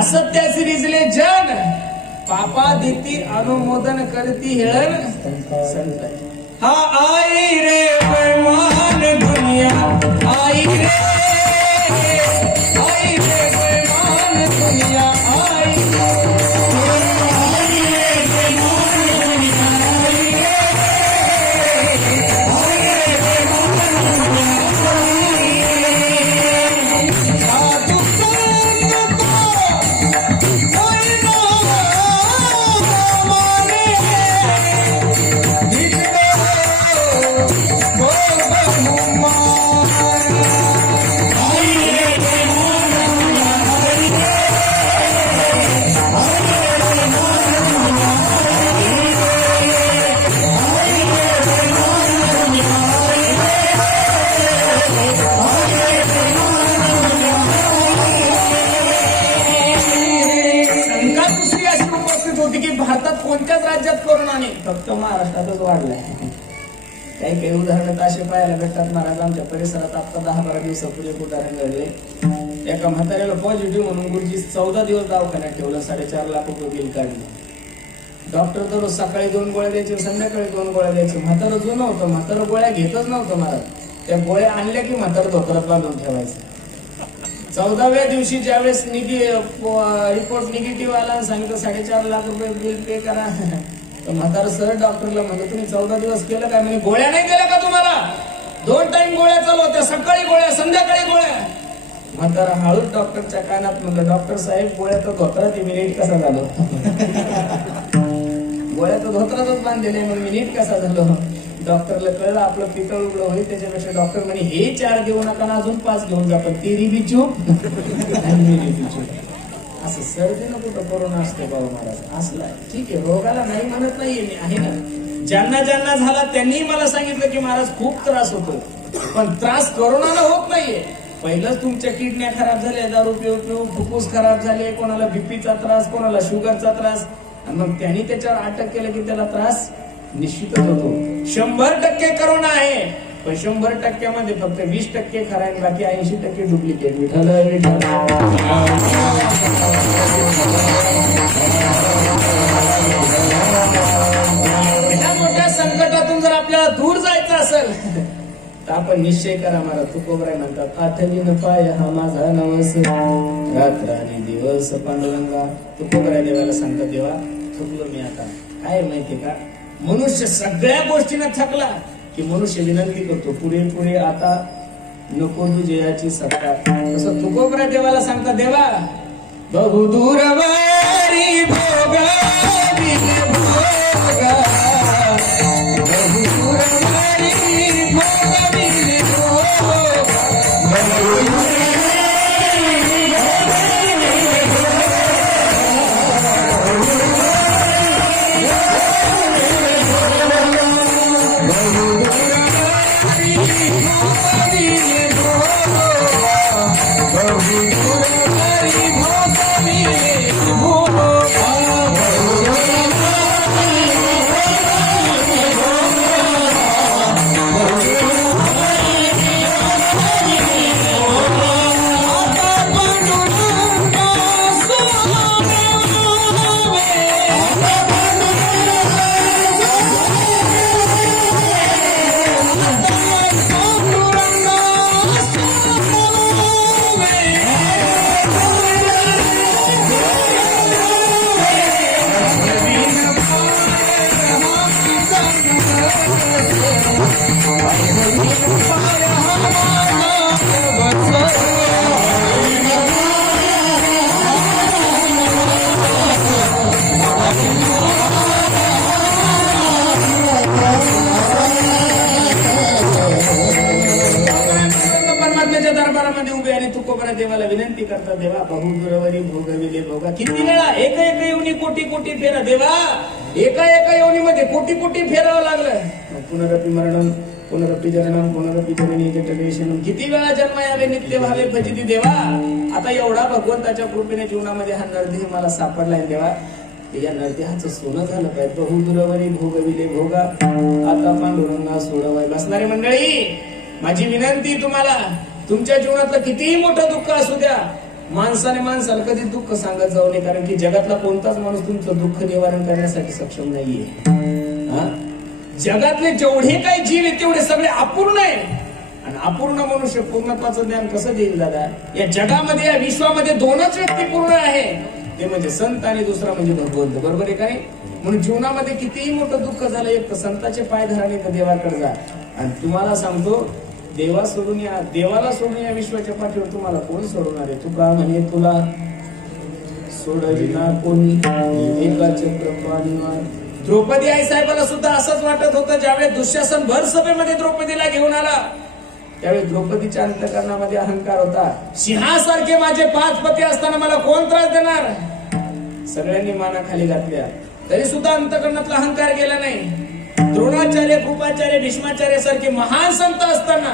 असत्याचे रिजले जन, पापा देती अनुमोदन करती हेळण संत. हा आई रे बेमान दुनिया, आई रे बेमान दुनिया, आई भारतात कोणत्याच राज्यात कोरोना नाही, फक्त महाराष्ट्रातच वाढलाय. काही काही उदाहरण असे पाहायला भेटतात महाराज. आमच्या परिसरात आता 10-12 दिवसापूर्वी एक उदाहरण घडले. एका म्हाताऱ्याला पॉझिटिव्ह म्हणून गुरुजी 14 दिवस दवाखान्यात ठेवलं, 4.5 लाख रुपये बिल काढले. डॉक्टर दररोज सकाळी 2 गोळ्या द्यायचे, संध्याकाळी 2 गोळ्या द्यायचे. म्हातारं जुनं होतं, म्हातारं गोळ्या घेतच नव्हतं महाराज. त्या गोळ्या आणल्या की म्हातारं धोतरात बांधून ठेवायचं. 14व्या दिवशी ज्यावेळेस रिपोर्ट निगेटिव्ह आला, सांगितलं 4.5 लाख रुपये बिल पे करा, तर म्हातारा सरळ डॉक्टरला म्हणतो तुम्ही 14 दिवस केलं काय? म्हणजे गोळ्या नाही दिल्या का तुम्हाला? 2 टाइम गोळ्या चालू होत्या, सकाळी गोळ्या संध्याकाळी गोळ्या. म्हातारा हळूच डॉक्टरच्या कानात म्हणलं, डॉक्टर साहेब गोळ्या तर धोत्रात मी नीट कसा झालो? गोळ्या तर धोत्रातच बांधलेले, मग मी नीट कसा झालो? डॉक्टरला कळलं आपलं पितळ उघडं होईल, त्याच्यापेक्षा डॉक्टर म्हणे हे 4 देऊ नका ना, अजून 5 घेऊन जा, पण तेरी बी चूप आणि मेरी बी चूप. असं सर्दीनं कुठं कोरोना असतो बाबा महाराज? असला ठीक आहे, रोगाला नाही म्हणत नाहीये मी, आहे ना. ज्यांना ज्यांना झाला त्यांनी मला सांगितलं की महाराज खूप त्रास होतो, पण त्रास कोरोनाला होत नाहीये. पहिलंच तुमच्या किडन्या खराब झाल्या, दारू पिऊन फुफ्फुस खराब झाले, कोणाला बीपीचा त्रास, कोणाला शुगरचा त्रास, आणि मग त्यांनी त्याच्यावर अटक केलं की त्याला त्रास निश्चितच होतो. 100% करोना आहे, पण 100%मध्ये फक्त 20% खरा आहे, बाकी 80% डुप्लिकेट. विठ्ठल मोठ्या संकटातून जर आपल्याला दूर जायचं असेल तर आपण निश्चय करा. मला तुकोबराय म्हणतात, आठवीन पाय हा माझा नवस, रात्र आणि दिवस पांडुरंगा. तुकोबराय देवाला सांगतात, देवा थकलो मी आता. काय माहितीये का, मनुष्य सगळ्या गोष्टीनं थकला की मनुष्य विनंती करतो, पुढे पुढे आता नको तुझ्याची सत्ता. तसं तुकोबराय देवाला सांगतात, देवा बहुदूर वारी भोगा भोगा, बहुदूर वारी भोगा. परमात्म्याच्या दरबारामध्ये उभे आणि तुकोबरा देवाला विनंती करता, देवा बहुदुरवरी भोगविले भोगा. किती वेळा एका येऊनी कोटी कोटी फेरा देवा, एका येवनीमध्ये कोटी कोटी फेरावं लागलं. पुनरपी मरणम पुनरपी जननम पुनरपी जननी जटकेशनम. किती वेळा जन्म यावे नित्य भावे भजिती देवा. आता एवढा भगवंताच्या कृपेने जीवनामध्ये हा नरदेह मला सापडलाय देवा. या नरदेहाचं सोनं झालं पाहिजे. बहुदुरवरी भोगविले भोगा आता पांडुरंगा सोडवाय. बसणारी मंडळी, माझी विनंती तुम्हाला, तुमच्या जीवनातलं कितीही मोठं दुःख असू द्या, माणसाला कधी दुःख सांगत जाऊ नये. कारण की जगातला कोणताच माणूस तुमचं दुःख निवारण करण्यासाठी सक्षम नाहीये. जगातले जेवढे काही जीव आहेत तेवढे सगळे अपूर्ण आहे. आणि अपूर्ण मनुष्य पूर्णत्वाचं ज्ञान कसं देईल दादा. या जगामध्ये, या विश्वामध्ये दोनच व्यक्ती पूर्ण आहे, ते म्हणजे संत आणि दुसरा म्हणजे भगवंत. बरोबर आहे का नाही? म्हणून जीवनामध्ये कितीही मोठं दुःख झालं, एक तर संताचे पाय धरा आणि देवाकडे जा. आणि तुम्हाला सांगतो, देवाला सोडून या विश्वाच्या पाठीवर तुम्हाला कोण सोडवणार आहे. तुका म्हणे तुला सोडविना कोणी एका चक्रपाणीवर. द्रौपदी आई साहेबाला सुद्धा असंच वाटत होतं. ज्यावेळेस दुःशासन भर सभेमध्ये द्रौपदीला घेऊन आला, त्यावेळेस द्रौपदीच्या अंतकरणामध्ये अहंकार होता. सिंहासारखे माझे 5 पती असताना मला कोण त्रास देणार. सगळ्यांनी माना खाली घातल्या, तरी सुद्धा अंतकरणातला अहंकार गेला नाही. द्रोणाचार्य, कृपाचार्य, भीष्माचार्य सारखे महान संत असताना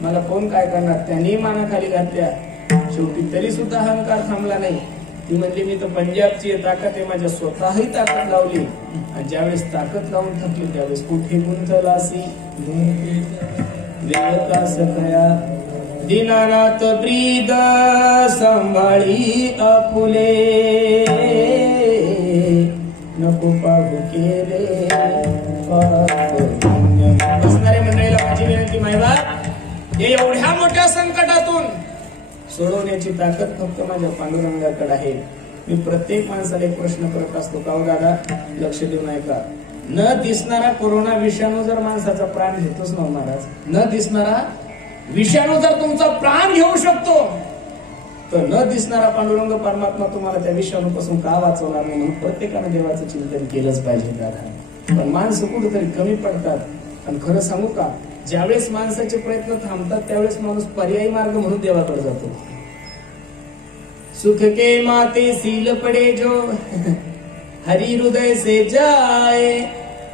मला कोण काय करणार, त्यांनी माना खाली घातल्या. शेवटी तरी सुद्धा अहंकार थांबला नाही. ती म्हणली, मी तर पंजाबची ताकद आहे, माझ्या स्वतःही ताकद लावली. आणि ज्यावेळेस ताकद लावून थकली त्यावेळेस कुठे गुंतलासी देवता सखया. दीनानाथ ब्रीद सांभाळी आपुले नको पाहू केले. बसणाऱ्या मंडळीला माझी विनंती, मायबाप, या एवढ्या मोठ्या संकटातून सोडवण्याची ताकद फक्त माझ्या पांडुरंगाकडे आहे. मी प्रत्येक माणसाला एक प्रश्न करत असतो, का दादा लक्ष देऊ नाही का. न दिसणारा कोरोना विषाणू जर माणसाचा प्राण घेतोच ना महाराज, न दिसणारा विषाणू जर तुमचा प्राण घेऊ शकतो, तर न दिसणारा पांडुरंग परमात्मा तुम्हाला त्या विषाणूपासून का वाचवणार नाही. म्हणून प्रत्येकाने देवाचं चिंतन केलंच पाहिजे दादा. पण माणसं कुठेतरी कमी पडतात. आणि खरं सांगू का, ज्यावेळेस माणसाचे प्रयत्न थांबतात त्यावेळेस माणूस पर्यायी मार्ग म्हणून देवाकडे जातो. सुख के माते सील पडे जो हरि हृदय से जाए,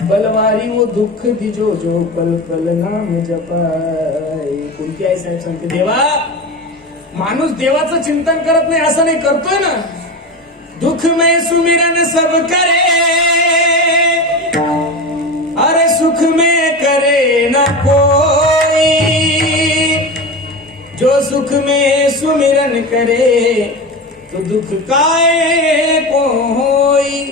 बलवारी वो दुःख दिजो जो पल पल नाम जपाए. कुंती आई साहेब सांगते, देवा, माणूस देवाचं चिंतन करत नाही असं नाही, करतोय ना. दुःख में सुमिरन सब करे, अरे सुख में करे ना कोई. जो सुख में सुमिरन करे तो दुःख काय को होई.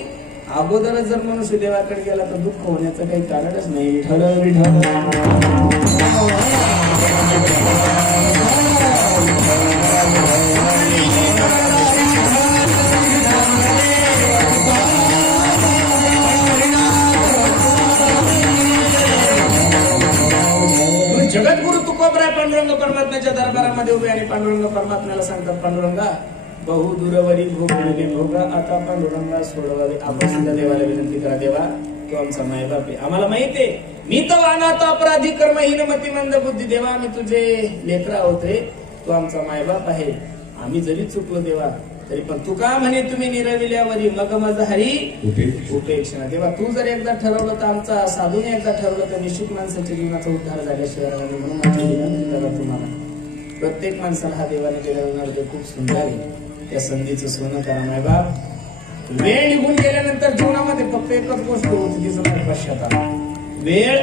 अगोदरच जर मनुष्य देवाकडे गेला तर दुःख होण्याचं काही कारणच नाही. विठ्ठल विठ्ठल. जगद्गुरु तुकोबराय पांडुरंग परमात्म्याच्या दरबारामध्ये उभे आणि पांडुरंग परमात्म्याला सांगतात, पांडुरंगा बहुदूरवरी भोगविले भोगा आता पांडुरंगा सोडवावे. आपण सुद्धा देवाला विनंती करा, देवा तो आमचा मायबाप आहे, आम्हाला माहिती आहे, मी तर अनाथ अपराधी कर्महीन मतिमंद बुद्धी. देवा आम्ही तुझे लेकरं आहोत रे, तू आमचा मायबाप आहे. आम्ही जरी चुकलो देवा तरी पण तू का म्हणे तुम्ही निरविल्यावरी मग माझा हरी उपेक्षणा. देवा तू जर एकदा ठरवलं तर आमचा साधूने एकदा ठरवलं तर निश्चित माणसाच्या जीवनाचा उद्धार झाल्याशिवाय राहणार. म्हणून माझी विनंती करा तुम्हाला, प्रत्येक माणसाला हा देवाने दिलेला नर्द खूप सुंदर आहे. त्या संधीचं सोनं करा मायबाप. वेळ निघून गेल्यानंतर जीवनामध्ये फक्त एकच गोष्ट होती, तिचं नाव पश्चाताप. वेळ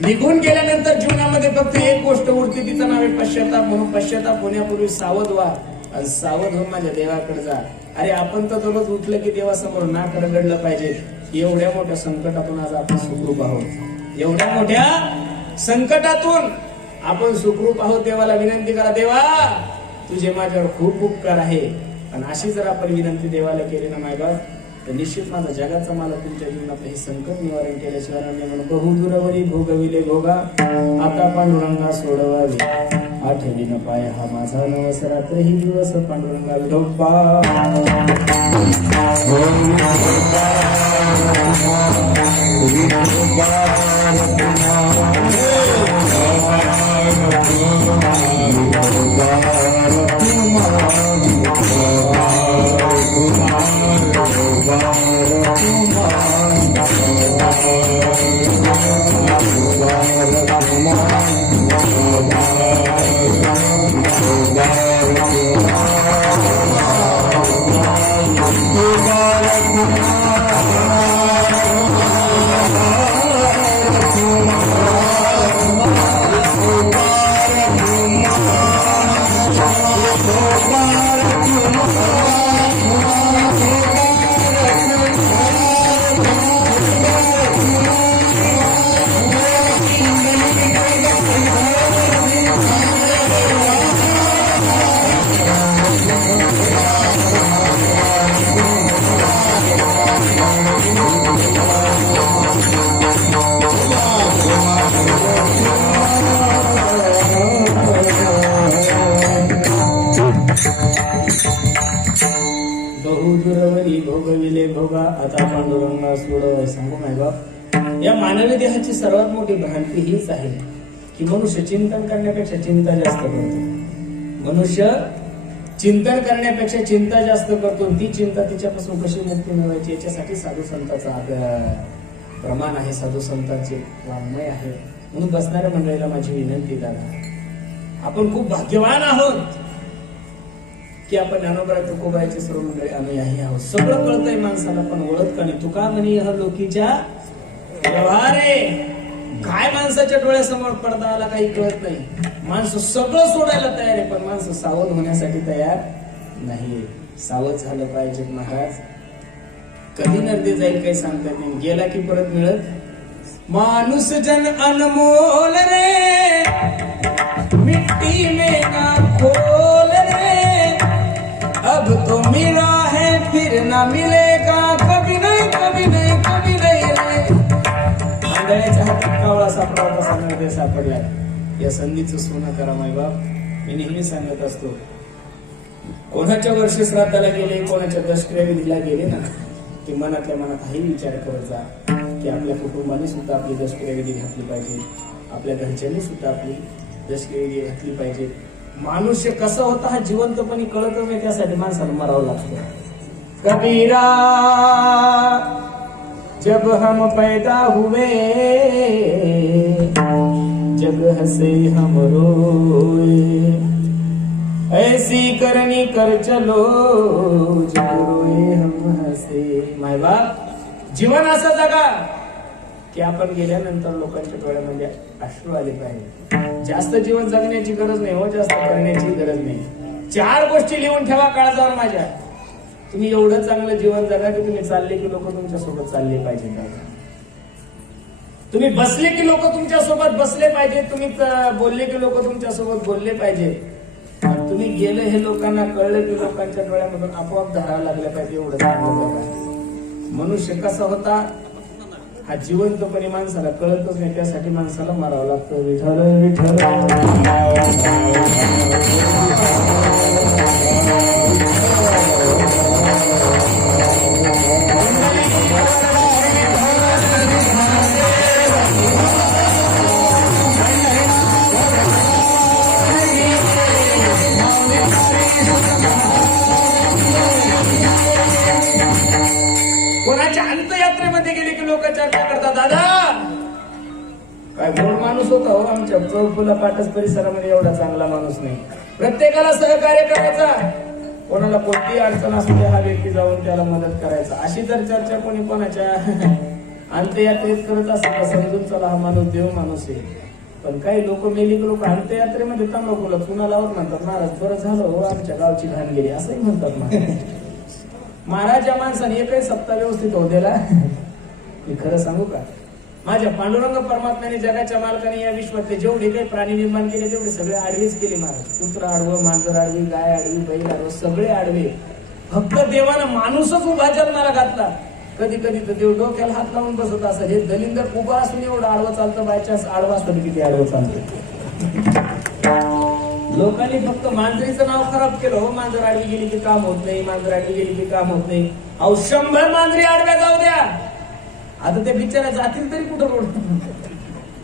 निघून गेल्यानंतर जीवनामध्ये फक्त एक गोष्ट उरते, तिचं नाव आहे पश्चाताप. म्हणून पश्चाताप होण्यापूर्वी सावध व्हा आणि सावध होऊन माझ्या देवाकडे जा. अरे आपण तर दररोज उठलं की देवासमोर नाक रगडलं पाहिजे. एवढ्या मोठ्या संकटातून आज आपण सुखरूप आहोत. एवढ्या मोठ्या संकटातून आपण सुखरूप आहोत. देवाला विनंती करा, देवा तुझे माझ्यावर खूप उपकार आहे. आणि अशी जर आपण विनंती देवाला केली ना मायबाप, तर निश्चित माझा जगाचा मला तुमच्या जीवनात हे संकट निवारण केल्याशिवाय नाही. म्हणून बहुदूरवरी भोगविले भोगा आता पांडुरंगा सोडवावे. आठवी न पाय हा माझा नवस रात्रही दिवस पांडुरंगा विठोबा. विठोबा बहुदुरवरी भोगविले भोगा आता पांडुरंगा सोडव सांगू नाही बाप. या मानवी देहाची सर्वात मोठी भ्रांती हीच आहे की मनुष्य चिंतन करण्यापेक्षा चिंता जास्त करतो. मनुष्य चिंतन करण्यापेक्षा चिंता जास्त करतो. ती चिंता तिच्यापासून कशी मुक्ती मिळवायची याच्यासाठी साधू संतांचा प्रमाण आहे, साधू संतांचे वाङ्मय आहे. म्हणून बसणाऱ्या मंडळीला माझी विनंती दादा, आपण खूप भाग्यवान आहोत की आपण ज्ञानोबा तुकोबाईचे सर्व मंडळी आम्ही याही आहोत. सगळं कळतंय माणसाला पण ओळख का नाही. तुका म्हणी ह लोकीच्या व्यवहारे, काय माणसाच्या डोळ्यासमोर पडदा आला काही कळत नाही. माणसं सगळं सोडायला तयार आहे पण माणसं सावध होण्यासाठी तयार नाही. सावध झालं पाहिजे महाराज. कधी नर्दी जाईल काही सांगता येत नाही. गेला की परत मिळत. माणूस जन अनमोल रे, मिट्टी में ना खोल रे, अब तो मिला है फिर ना मिलेगा, कभी नहीं कभी नहीं कभी नहीं रे. आंधळ्याच्या हातात कावळा सापडा तसा नर्दे सापडला. या संधीचं सोनं करा मायबाप. मी नेहमी सांगत असतो, कोणाच्या वर्ष श्राद्धाला गेले, कोणाच्या दशक्रियाविधीला गेले ना, की मनातल्या मनात हाही विचार करत जा की आपल्या कुटुंबाने सुद्धा आपली दशक्रियाविधी घातली पाहिजे, आपल्या घरच्यांनी सुद्धा आपली दशक्रियाविधी घातली पाहिजे. मनुष्य कसा होता हा जिवंतपणे कळत नाही, त्यासाठी माणसाला मरावं लागतं. कबीरा जब हम पैदा हुए, जग हसे हम रोए, ऐसी करनी कर चलो, जग रोए हम हसे. माय बाप, जीवन असं जगा की आपण गेल्यानंतर लोकांच्या डोळ्यामध्ये अश्रू आले पाहिजे. जास्त जीवन जगण्याची गरज नाही हो, जास्त करण्याची गरज नाही. 4 गोष्टी लिहून ठेवा काळजावर माझ्या. तुम्ही एवढं चांगलं जीवन जगा की तुम्ही चालले की लोक तुमच्या सोबत चालले पाहिजे. तुम्ही बसले की लोक तुमच्या सोबत बसले पाहिजे. तुम्ही बोलले की लोक तुमच्या सोबत बोलले पाहिजे. तुम्ही गेले हे लोकांना कळले की लोकांच्या डोळ्यामधून आपोआप धारावं लागलं पाहिजे. एवढं चांगलं जगा. मनुष्य कसा होता हा जिवंतपणे माणसाला कळतच नाही, त्यासाठी माणसाला मारावं लागतं. विठ्ठल विठ्ठल कोणाच्या अंत्ययात्रेमध्ये गेले की लोक चर्चा करतात, दादा काय गोड माणूस होता हो. आमच्या चौफुला पाटस परिसरामध्ये एवढा चांगला माणूस नाही. प्रत्येकाला सहकार्य करायचा, कोणाला कोणती अडचण असू द्या हा व्यक्ती जाऊन त्याला मदत करायचा. अशी जर चर्चा कोणी कोणाच्या अंत्ययात्रेत करत असेल तर समजून चला हा माणूस देव माणूस आहे. पण काही लोक मेली लोक अंत्ययात्रेमध्ये तंबाखूला चुना लावत म्हणतात, महाराज बरं झालं हो आमच्या गावची घाण गेली असंही म्हणतात. महाराज या माणसाने एकही सप्ताह व्यवस्थित होऊ दिला. मी खरं सांगू का, माझ्या पांडुरंग परमात्म्याने जगाच्या मालकाने या विश्वातले जेवढे काही प्राणी निर्माण केले तेवढे सगळे आडवेच केले महाराज. कुत्र आडवं, मांजर आडवी, गाय आडवी, बैल आडवं, सगळे आडवे. फक्त देवानं माणूसच उभा जन्माला घातला. कधी कधी तर देव डोक्याला हात लावून बसत असं. हे दलिंदर उभा असून एवढं आडवं चालतं. बायचान्स आडवा असतो किती आडवं चालतं. लोकांनी फक्त मांजरीचं नाव खराब केलं हो. मांजर आडवी गेली की काम होत नाही, मांजर आडवी गेली की काम होत नाही. अहो 100 मांजरी आडव्या जाऊ द्या, आता त्या बिचाऱ्या जातील तरी कुठं रोड.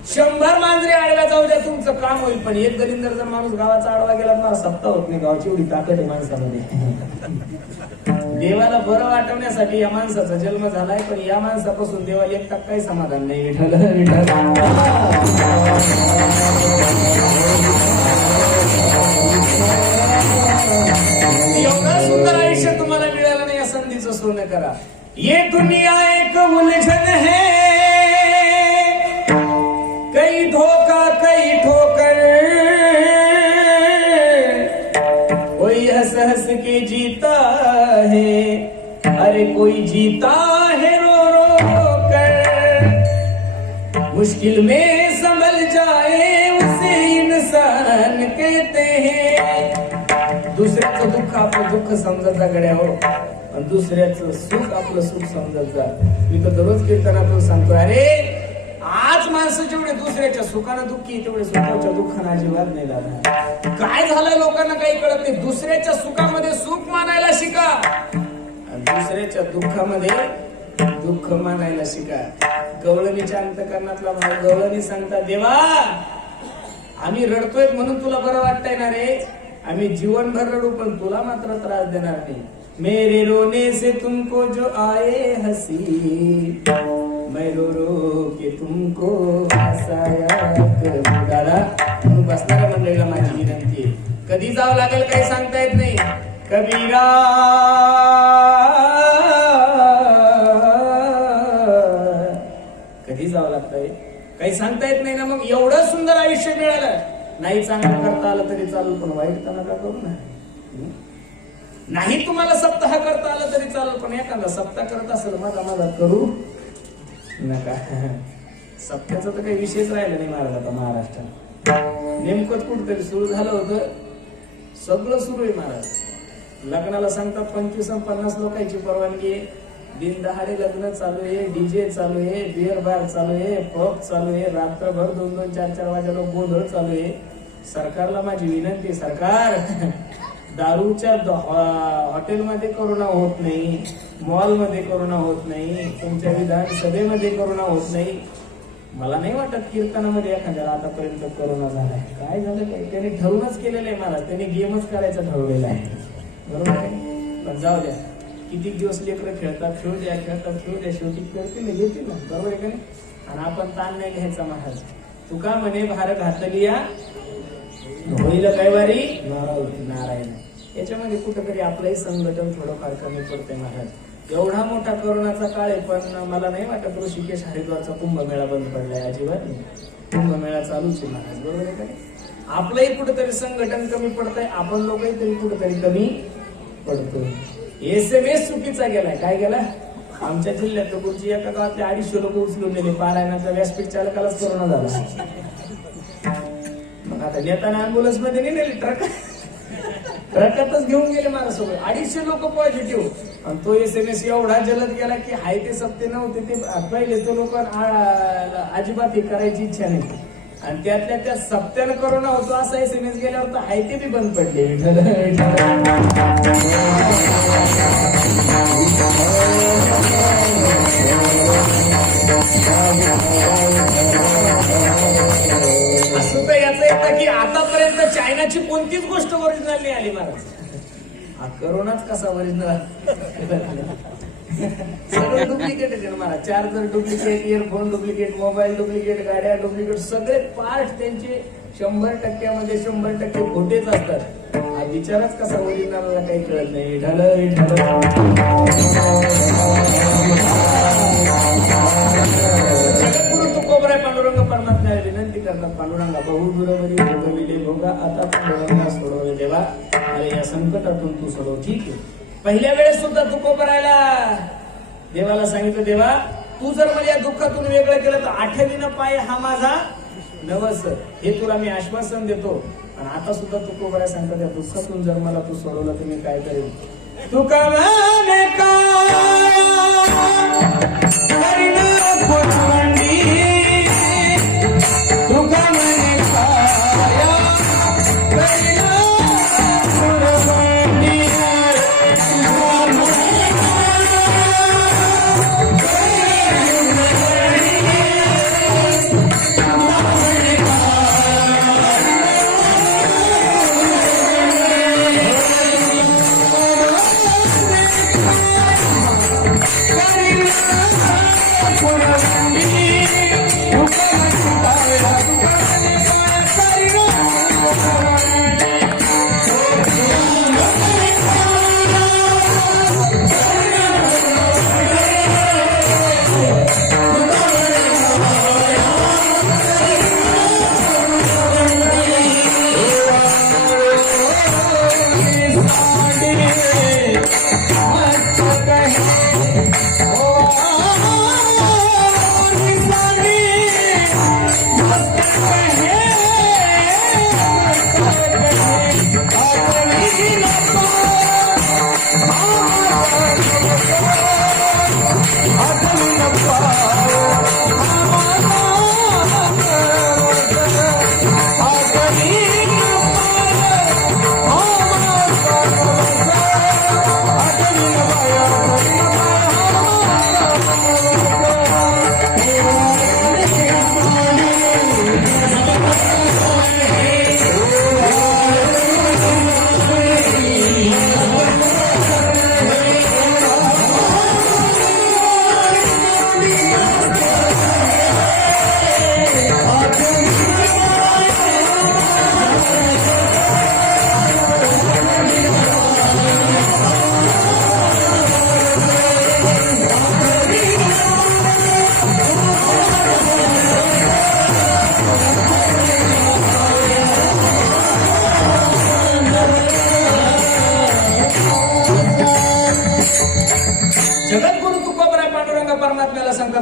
100 मांजरे आडव्या जाऊ द्या, तुमचं काम होईल. पण एक दलिंदर जर माणूस गावाचा आडवा गेला मला सप्ताह होत नाही. गावाची एवढी ताकद आहे माणसामध्ये. देवाला बरं वाटवण्यासाठी या माणसाचा जन्म झालाय, पण या माणसापासून देवाला 1% समाधान नाही. विठ्ठल विठ्ठल. एवढं सुंदर आयुष्य तुम्हाला मिळालं नाही, या संधीचं सोनं करा. ये दुनिया एक उलझन है, कई धोखा कई ठोकर, कोई हंस हंस के जीता है, अरे कोई जीता है रो रो कर. मुश्किल में संभल जाए उसे इंसान कहते हैं. दुसऱ्याचं दुःख आपलं दुःख समजत जा गड्या हो, आणि दुसऱ्याचं सुख आपलं सुख समजत जा. मी तर दररोज कीर्तनातून सांगतो, अरे आज माणसं जेवढे दुसऱ्याच्या सुखानं दुःखी तेवढे स्वतःच्या दुःखानं अजिबात नाही दादा. काय झालंय लोकांना काही कळत नाही. दुसऱ्याच्या सुखामध्ये सुख मानायला शिका, आणि दुसऱ्याच्या दुःखामध्ये दुःख मानायला शिका. गवळणीच्या अंतकरणातला भाव गवळणी सांगता, देवा आम्ही रडतोय म्हणून तुला बरं वाटतंय ना रे, आम्ही जीवनभर रडू पण तुला मात्र त्रास देणार नाही. मेरे रोने से तुमको जो आए हसी, मैं रो रो के तुमको हसाया करूं. दादा म्हणून बसणाऱ्या मंडळीला माझी विनंती आहे, कधी जावं लागेल काही सांगता येत नाही. कबीरा कधी जावं लागतंय काही सांगता येत नाही ना. मग एवढं सुंदर आयुष्य मिळालं, नाही चांगलं करता आलं तरी चालू, पण वाईट तर नका करू ना. नाही तुम्हाला सप्ताह करता आलं तरी चालू, पण एखादा सप्ताह करत असेल माझा माझा करू नका. सप्त्याचा तर काही विषयच राहिला नाही महाराज. आता महाराष्ट्रात नेमकंच कुठतरी सुरू झालं होतं, सगळं सुरू आहे महाराज. लग्नाला सांगतात 25 आणि 50 लोकांची परवानगी आहे, बिनदहाडे लग्न चालू आहे, डीजे चालू आहे, बिअर बार चालू आहे, पब चालू आहे, रात्रभर 2-2, 4-4 वाजेला गोंधळ चालू आहे. सरकारला माझी विनंती, सरकार दारूच्या हॉटेलमध्ये कोरोना होत नाही, मॉलमध्ये कोरोना होत नाही, तुमच्या विधानसभेमध्ये कोरोना होत नाही. मला नाही वाटत कीर्तनामध्ये एखाद्याला आतापर्यंत कोरोना झालाय. काय झालं काय, त्यांनी ठरवूनच केलेलं आहे महाराज, त्यांनी गेमच करायचं ठरवलेलं आहे. बरोबर आहे, पण जाऊ द्या. किती दिवस लेकरं खेळतात, खेळू द्या, खेळतात खेळू द्या, शेवटी खेळतील ना, घेतील ना. बरोबर आहे का नाही. आणि आपण ताण नाही घ्यायचा महाराज. तुका म्हणे भार घातलिया होईल काय वारी नारायण. याच्यामध्ये कुठेतरी आपलंही संघटन थोडंफार कमी पडतंय महाराज. एवढा मोठा कोरोनाचा काळ आहे, पण मला नाही वाटत ऋषिकेश हरिद्वारचा कुंभमेळा बंद पडलाय, अजिबात नाही. कुंभमेळा चालूच आहे महाराज. बरोबर आहे का नाही. आपलंही कुठेतरी संघटन कमी पडतंय, आपण लोकही तरी कुठेतरी कमी पडतोय. SMS चुकीचा गेलाय. काय गेला, आमच्या जिल्ह्यात तुमची एका गावातले 250 लोक उचलून नेले. पारायणाचा व्यासपीठ चालकालाच कोरोना झाला. मग आता नेताना अँब्युलन्स मध्ये नाही नेली, ट्रकातच घेऊन गेले माझ्यासोबत. 250 लोक पॉझिटिव्ह. आणि तो SMS एवढा जलद गेला की हाय ते सप्ते नव्हते ते पहिले तो लोक अजिबात हे करायची इच्छा नाही. आणि त्यातल्या त्या सप्त्यानं कोरोना होतो असा SMS गेल्यावर तर हाय ते बी बंद पडले. असं तर याचं येतं की आतापर्यंत चायनाची कोणतीच गोष्ट ओरिजिनल नाही आली महाराज. हा करोनाच कसा ओरिजिनल, सगळं डुप्लिकेट आहे Maharaj. Charger duplicate, earphone duplicate, mobile duplicate, गाड्या डुप्लिकेट, सगळे पार्ट त्यांचे 100%मध्ये 100% खोटेच असतात. हा विचारच कसा ओरिजिनल काही कळत नाही. जगद्गुरु तुकोबराय पांडुरंग परमात्म्याला विनंती करतात, पांडुरंगा बहुदूरवरी भोगविले भोगा, आता पांडुरंगा सोडवले देवा, अरे या संकटातून तू सोडव. ठीक आहे. पहिल्या वेळेस सुद्धा तुकोबरायला देवाला सांगितलं, देवा तू जर मला या दुःखातून वेगळं केलं तर 8वीनं पाय हा माझा नवस, हे तुला मी आश्वासन देतो. आणि आता सुद्धा तुकोबराय सांगतात, या दुःखातून जर मला तू सोडवलं तर मी काय करेन. तुका म्हणे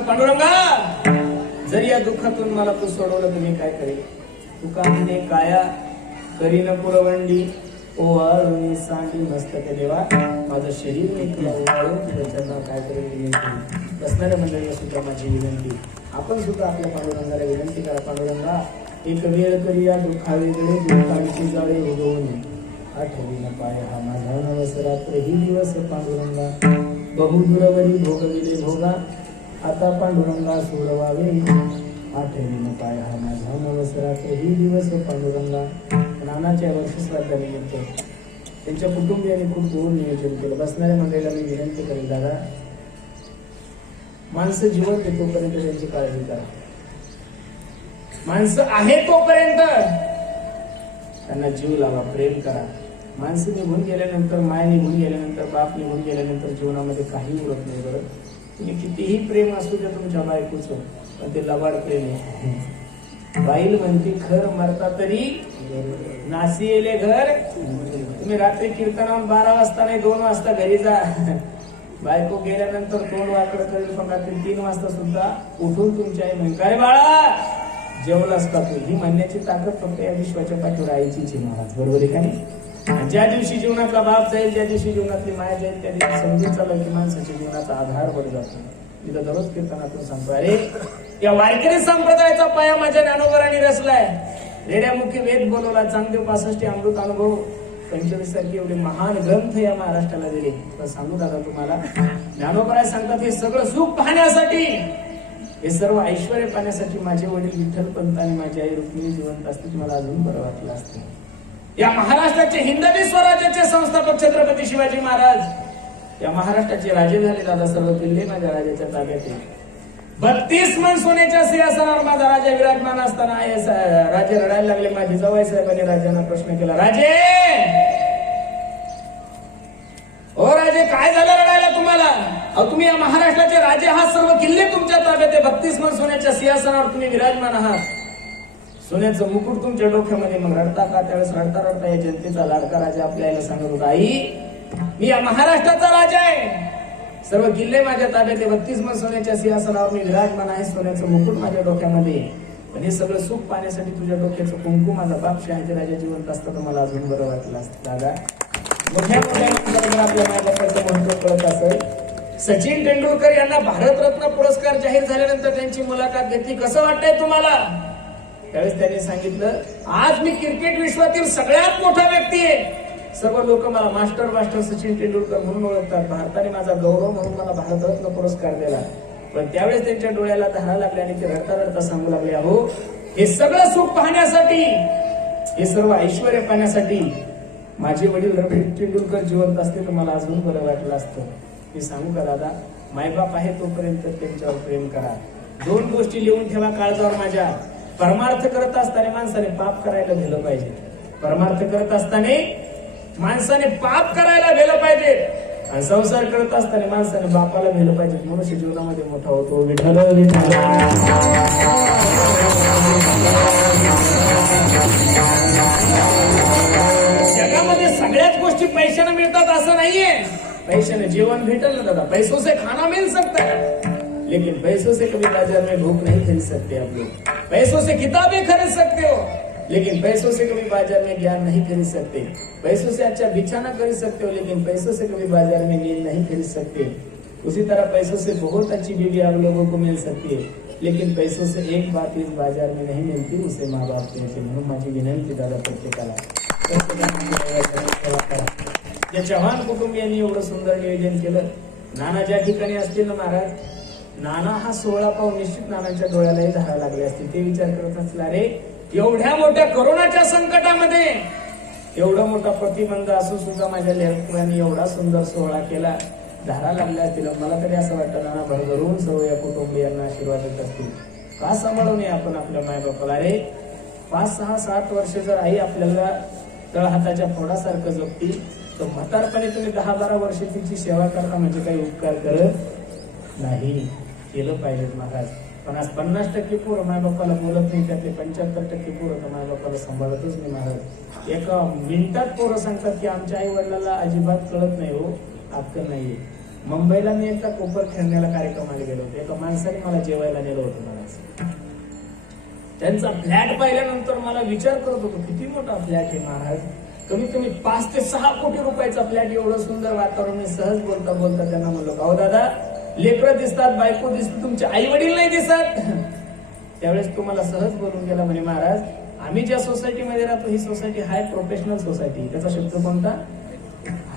पांडुरंगा जर या दुःखातून मला तू सोडवलं तर मी काय करेल? तुका म्हणे काया करीन पुरवंडी ओवाळून सांडी मस्तक देवा माझं शरीर मी तुला ओवाळून तुझ्या चरणावर काय करेल विनंती. बसणाऱ्या मंडळीला सुद्धा माझी विनंती, आपण सुद्धा आपल्या पांडुरंगाला विनंती करा. पांडुरंगा एक वेळ करूया दुःखा वेगळे दुःखाची जाळे उगवून आठवी न पाय हा माझा नवस रात्र ही दिवस पांडुरंगा बहुदुरवरी भोगविले भोगा आता पांडुरंगा सोडवावे आठवी न पाय हा माझा नवस रात्र ही दिवस पांडुरंगा. नानाच्या वर्षश्राद्धानिमित्त त्यांच्या कुटुंबियांनी खूप गोड नियोजन केलं. बसणाऱ्या मंडळीला मी विनंती करेल, दादा माणसं जिवंत आहे तोपर्यंत त्यांची काळजी करा. माणसं आहे तोपर्यंत त्यांना जीव लावा, प्रेम करा. माणसं निघून गेल्यानंतर, माय निघून गेल्यानंतर, बाप निघून गेल्यानंतर जीवनामध्ये काही उरत नाही. बरं तुम्ही कितीही प्रेम असू द्या तुमच्या बायकोचं, पण ते लबाड प्रेम आहे. बाईल म्हणते खर मरता तरी नाशिले घर. तुम्ही रात्री कीर्तनावर 12 वाजता नाही 2 वाजता घरी जा. बायको गेल्यानंतर तोंड वाकड करेल, पण रात्री 3 वाजता सुद्धा उठून तुमची आई म्हणते अरे बाळा जेवलास का तू. ही म्हणण्याची ताकद फक्त या विश्वाच्या पाठीवर आईचीच आहे महाराज. बरोबर आहे का नाही? ज्या दिवशी जीवनातला बाप जाईल, ज्या दिवशी जीवनातली माया जाईल, त्या दिवशी समजून चालू की माणसाच्या जीवनाचा आधार वर जातो. तिथं दररोज कीर्तनातून सांगतो अरे या वारकरी संप्रदायाचा पाया माझ्या ज्ञानोबरांनी रचलाय. रेड्यामुखी वेद बोलवला, चांगदेव 65 अमृत अनुभव 25 सारखे एवढे महान ग्रंथ या महाराष्ट्राला दिले. तर सांगू दादा तुम्हाला ज्ञानोबराय सांगतात हे सगळं सुख पाहण्यासाठी, हे सर्व ऐश्वर्य पाहण्यासाठी माझे वडील विठ्ठल पंत आणि माझी आई रुक्मिणी जिवंत असते मला अजून बरं वाटलं असतं. या महाराष्ट्राचे हिंदवी स्वराज्याचे संस्थापक छत्रपती शिवाजी महाराज या महाराष्ट्राचे राजे झाले. दादा सर्व किल्ले माझ्या राजाच्या ताब्यात आहे. 32 मन सोन्याच्या सिंहासनावर माझा राजा विराजमान असताना राजे रडायला लागले. माझे जवाई साहेबांनी राजांना प्रश्न केला, राजे ओ राजे काय झालं रडायला तुम्हाला? अहो तुम्ही या महाराष्ट्राचे राजे आहात, सर्व किल्ले तुमच्या ताब्यात आहे, 32 मन सोन्याच्या सिंहासनावर तुम्ही विराजमान आहात, सोन्याचं मुकुट तुमच्या डोक्यामध्ये, मग रडता का? त्यावेळेस रडता रडता या जनतेचा लाडका राजा आपल्या आईला सांगत होता, आई मी या महाराष्ट्राचा राजा आहे, सर्व किल्ले माझ्या ताब्यात आहे, 32 मन सोन्याच्या सिंहासनावर मी विराजमान आहे, सोन्याचं मुकुट माझ्या डोक्यामध्ये, पण हे सगळं सुख पाहण्यासाठी तुझ्या डोक्याचं कुंकू माझा बाप शहाजी राजा जिवंत असतं तर मला अजून बरं वाटलं असतं. दादा मोठ्या मोठ्या आपल्या मायबापाचं महत्व कळत असेल. सचिन तेंडुलकर यांना भारतरत्न पुरस्कार जाहीर झाल्यानंतर त्यांची मुलाखत घेतली, कसं वाटतंय तुम्हाला? त्यावेळेस त्यांनी सांगितलं, आज मी क्रिकेट विश्वातील सगळ्यात मोठा व्यक्ती आहे, सर्व लोक मला मास्टर सचिन तेंडुलकर म्हणून ओळखतात, भारताने माझा गौरव म्हणून मला भारतरत्न पुरस्कार दिला. पण त्यावेळेस त्यांच्या डोळ्याला धारा लागल्या आणि ते रडता रडता सांगू लागले, अहो हे सगळं सुख पाहण्यासाठी, हे सर्व ऐश्वर्य पाहण्यासाठी माझे वडील रवी तेंडुलकर जिवंत असते तर मला अजून बरं वाटलं असतं. मी सांगू का दादा, मायबाप आहे तोपर्यंत त्यांच्यावर प्रेम करा. 2 गोष्टी लिहून ठेवा काळजावर माझ्या. परमार्थ करत असताना माणसाने पाप करायला भेलं पाहिजे. परमार्थ करत असताना माणसाने पाप करायला भेलं पाहिजे आणि संसार करत असताना माणसाने बापाला भेलं पाहिजे. मनुष्य जीवनामध्ये मोठा होतो. विठ्ठल विठ्ठल. जगामध्ये सगळ्याच गोष्टी पैशाने मिळतात असं नाहीये. पैशाने जीवन भेटल ना दादा, पैसों से खाना मिल सकता है, लेकिन पैसों से कभी बाजार में भूख नहीं खरीद सकते आप लोग. पैसों से किताबें खरीद सकते हो, लेकिन पैसों से कभी बाजार में ज्ञान नहीं खरीद सकते. पैसों से अच्छा बिछाना खरीद सकते हो, लेकिन पैसों से कभी बाजार में नींद नहीं खरीद सकते. उसी तरह पैसों से बहुत अच्छी बीवी आप लोगों को मिल सकती है, लेकिन पैसों से एक बात इस बाजार में नहीं मिलती, उसे माँ बाप कहते. म्हणून माझी विनंती दादा प्रत्येकाला, या चव्हाण कुटुंबियांनी एवढं सुंदर नियोजन केलं. नाना ज्या ठिकाणी असतील ना महाराज, नाना हा 16 पाऊल निश्चित नानांच्या डोळ्यालाही धारा लागले असतील. ते विचार करत असतील, अरे एवढ्या मोठ्या कोरोनाच्या संकटामध्ये एवढा मोठा प्रतिबंध असून सुद्धा माझ्या लेकरांनी एवढा सुंदर सोहळा केला, धारा लागल्या असतील. मला तरी असं वाटतं नाना भरभरून सर्व या कुटुंबियांना आशीर्वाद देत असतील. का सांभाळू नये आपण आपल्या मायबापाला? अरे 5, 6, 7 वर्ष जर आई आपल्याला तळहाताच्या फोडासारखं जपतील, तर म्हातारपणे तुम्ही 10, 12 वर्ष तिची सेवा करता म्हणजे काही उपकार करत नाही. केलं पाहिजे महाराज. पण आज 50% पोरं मायबापाला बोलत नाही, त्यातले 75% पोरं तर मायबापाला सांभाळतच नाही महाराज. एका मिनिटात पोरं सांगतात की आमच्या आई वडिलांना अजिबात कळत नाही, हो अक्कल नाहीये. मुंबईला मी एकदा कोपर खेळण्याला कार्यक्रमाला गेलो होतो. एका माणसाने मला जेवायला नेलं होतं मला. त्यांचा फ्लॅट पाहिल्यानंतर मला विचार करत होतो किती मोठा फ्लॅट आहे महाराज. कमीत कमी 5 ते 6 कोटी रुपयाचा फ्लॅट. एवढं सुंदर वातावरण. मी सहज बोलता बोलता त्यांना म्हणलो, अहो दादा, लेकरं दिसतात, बायको दिसते, तुमचे आई वडील नाही दिसत. त्यावेळेस तुम्हाला सहज बोलून गेला म्हणे, महाराज आम्ही ज्या सोसायटीमध्ये राहतो ही सोसायटी हाय प्रोफेशनल सोसायटी. त्याचा शब्द कोणता?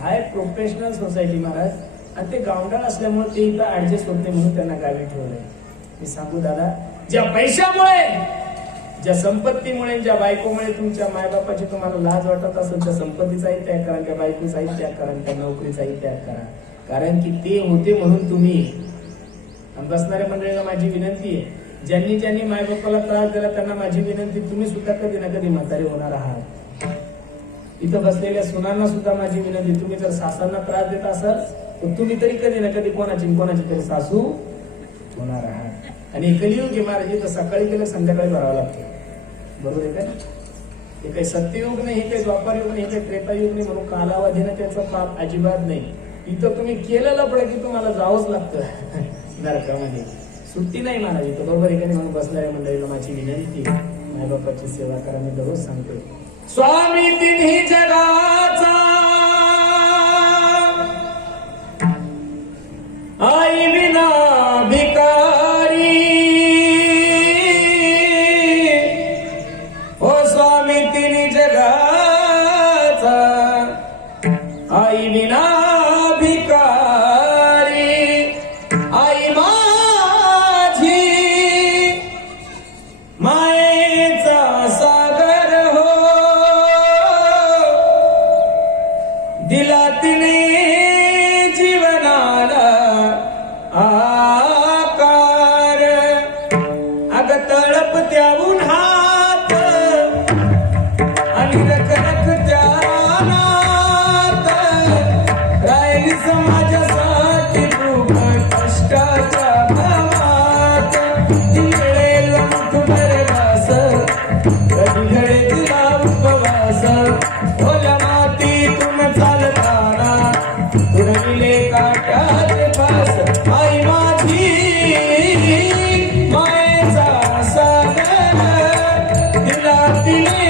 हाय प्रोफेशनल सोसायटी महाराज. आणि ते गावंढळ असल्यामुळे ते इथं ऍडजस्ट होत नाही म्हणून त्यांना गावी ठेवलंय. मी सांगू दादा, ज्या पैशामुळे, ज्या संपत्तीमुळे, ज्या बायकोमुळे तुमच्या मायबापाची तुम्हाला लाज वाटत असेल, त्या संपत्तीचाही त्याग करा, त्या बायकोचाही त्याग करा, त्या नोकरीचाही त्याग करा. कारण की ते होते म्हणून तुम्ही. आणि बसणाऱ्या मंडळीला माझी विनंती आहे, ज्यांनी ज्यांनी मायबापाला त्रास दिला त्यांना माझी विनंती, तुम्ही सुद्धा कधी ना कधी म्हातारे होणार आहात. इथं बसलेल्या सुनांना सुद्धा माझी विनंती, तुम्ही जर सासांना त्रास देत असाल तर तुम्ही तरी कधी ना कधी कोणाची तरी सासू होणार आहात. आणि कलियुग आहे महाराज, इथं सकाळी गेलं संध्याकाळी भरावं लागतं. बरोबर आहे काय? हे काही सत्ययुग नाही, हे काही द्वापारयुग नाही, हे काही त्रेतायुग नाही म्हणून कालावधीनं त्याचं पाप अजिबात नाही. इथं तुम्ही केलेलं पडे की तुम्हाला जावंच लागतं नरकामध्ये. सुट्टी नाही महाराज इथं. बरोबर आहे का नाही? म्हणून बसणाऱ्या मंडळीला माझी विनंती, मायबापाची सेवा करा. मी दररोज सांगतो, स्वामी तिन्ही जगाचा, आई विना भिकारी. ओ स्वामी तिन्ही जगाचा, आई विना भिकारी. आई माझी मायेचा सागर हो, दिला तिने जीवनाला आकार. अग तळपत्या उन्हात आणि रखरखत्या रानात, राहिली समाजासाठी तू कष्टाच्या भावात. मिळेल मुठभर घास, कधी घडे तुला उपवास. ओल्या मातीतून चालताना उडविले काट्याचे फास. आई माझी मायेचा सागर, दिला तिने